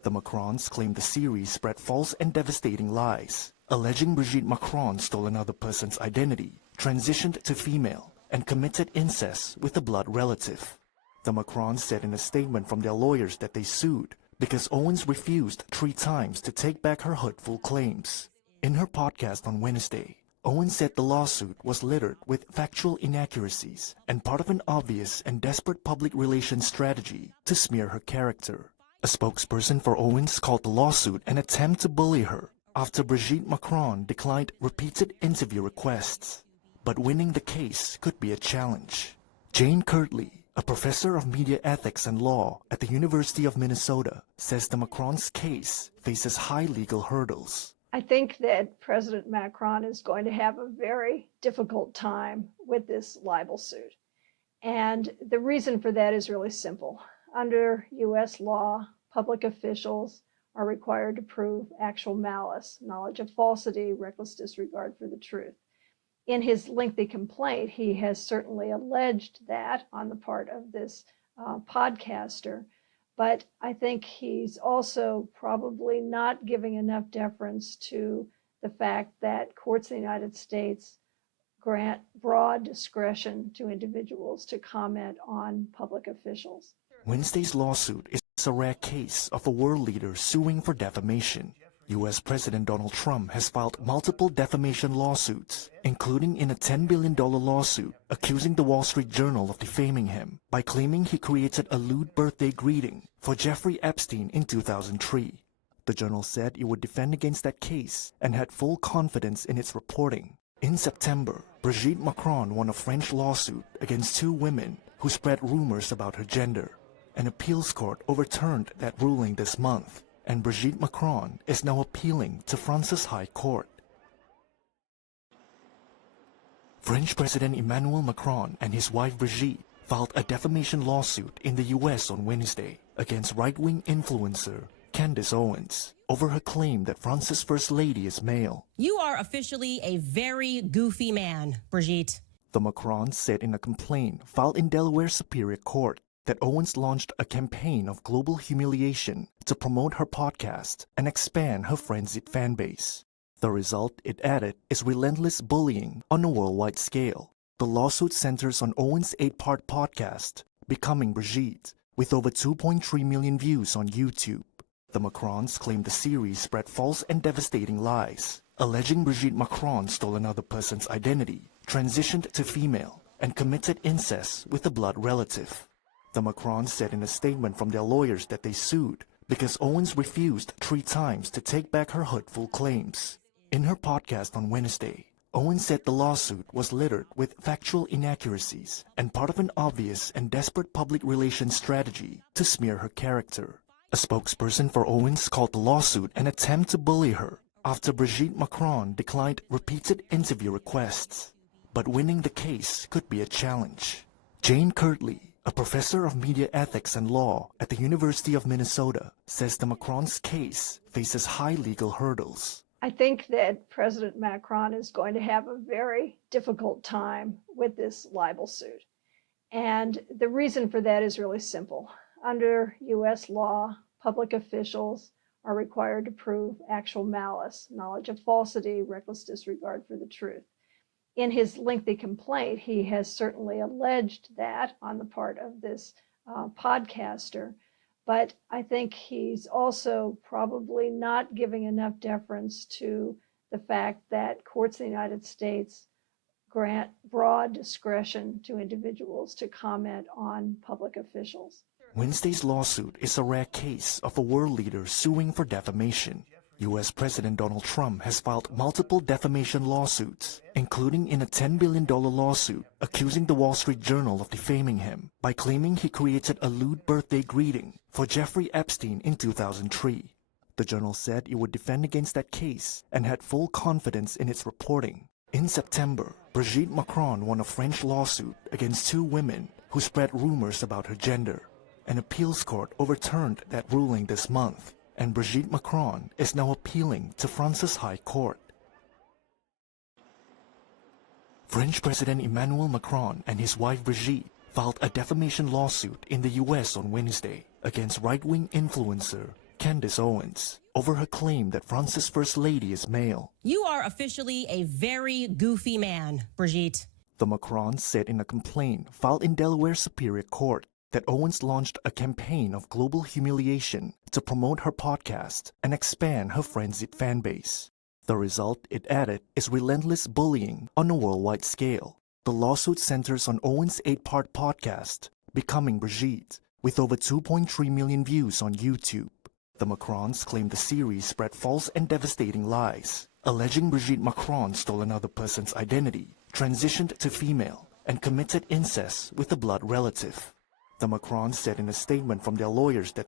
The Macrons claim the series spread false and devastating lies, alleging Brigitte Macron stole another person's identity, transitioned to female, and committed incest with a blood relative. The Macrons said in a statement from their lawyers that they sued because Owens refused 3 times to take back her hurtful claims. In her podcast on Wednesday, Owens said the lawsuit was littered with factual inaccuracies and part of an obvious and desperate public relations strategy to smear her character. A spokesperson for Owens called the lawsuit an attempt to bully her after Brigitte Macron declined repeated interview requests. But winning the case could be a challenge. Jane Kirtley, a professor of media ethics and law at the University of Minnesota, says the Macron's case faces high legal hurdles. I think that President Macron is going to have a very difficult time with this libel suit. And the reason for that is really simple. Under U.S. law, public officials are required to prove actual malice, knowledge of falsity, reckless disregard for the truth. In his lengthy complaint, he has certainly alleged that on the part of this podcaster, but I think he's also probably not giving enough deference to the fact that courts in the United States grant broad discretion to individuals to comment on public officials. Wednesday's lawsuit is a rare case of a world leader suing for defamation. U.S. President Donald Trump has filed multiple defamation lawsuits, including in a $10 billion lawsuit accusing the Wall Street Journal of defaming him by claiming he created a lewd birthday greeting for Jeffrey Epstein in 2003. The Journal said it would defend against that case and had full confidence in its reporting. In September, Brigitte Macron won a French lawsuit against 2 women who spread rumors about her gender. An appeals court overturned that ruling this month, and Brigitte Macron is now appealing to France's High Court. French President Emmanuel Macron and his wife Brigitte filed a defamation lawsuit in the U.S. on Wednesday against right-wing influencer Candace Owens over her claim that France's First Lady is male. You are officially a very goofy man, Brigitte. The Macrons said in a complaint filed in Delaware Superior Court that Owens launched a campaign of global humiliation to promote her podcast and expand her frenzied fan base. The result, it added, is relentless bullying on a worldwide scale. The lawsuit centers on Owens' 8-part podcast, Becoming Brigitte, with over 2.3 million views on YouTube. The Macrons claim the series spread false and devastating lies, alleging Brigitte Macron stole another person's identity, transitioned to female, and committed incest with a blood relative. The Macrons said in a statement from their lawyers that they sued because Owens refused 3 times to take back her hurtful claims. In her podcast on Wednesday, Owens said the lawsuit was littered with factual inaccuracies and part of an obvious and desperate public relations strategy to smear her character. A spokesperson for Owens called the lawsuit an attempt to bully her after Brigitte Macron declined repeated interview requests. But winning the case could be a challenge. Jane Kirtley, a professor of media ethics and law at the University of Minnesota, says the Macron's case faces high legal hurdles. I think that President Macron is going to have a very difficult time with this libel suit. And the reason for that is really simple. Under U.S. law, public officials are required to prove actual malice, knowledge of falsity, reckless disregard for the truth. In his lengthy complaint, he has certainly alleged that on the part of this podcaster, but I think he's also probably not giving enough deference to the fact that courts in the United States grant broad discretion to individuals to comment on public officials. Wednesday's lawsuit is a rare case of a world leader suing for defamation. U.S. President Donald Trump has filed multiple defamation lawsuits, including in a $10 billion lawsuit accusing the Wall Street Journal of defaming him by claiming he created a lewd birthday greeting for Jeffrey Epstein in 2003. The Journal said it would defend against that case and had full confidence in its reporting. In September, Brigitte Macron won a French lawsuit against 2 women who spread rumors about her gender. An appeals court overturned that ruling this month, and Brigitte Macron is now appealing to France's High Court. French President Emmanuel Macron and his wife Brigitte filed a defamation lawsuit in the U.S. on Wednesday against right-wing influencer Candace Owens, over her claim that France's First Lady is male. You are officially a very goofy man, Brigitte. The Macrons said in a complaint filed in Delaware Superior Court that Owens launched a campaign of global humiliation to promote her podcast and expand her frenzied fan base. The result, it added, is relentless bullying on a worldwide scale. The lawsuit centers on Owens' 8-part podcast, Becoming Brigitte, with over 2.3 million views on YouTube. The Macrons claim the series spread false and devastating lies, alleging Brigitte Macron stole another person's identity, transitioned to female, and committed incest with a blood relative. The Macrons said in a statement from their lawyers that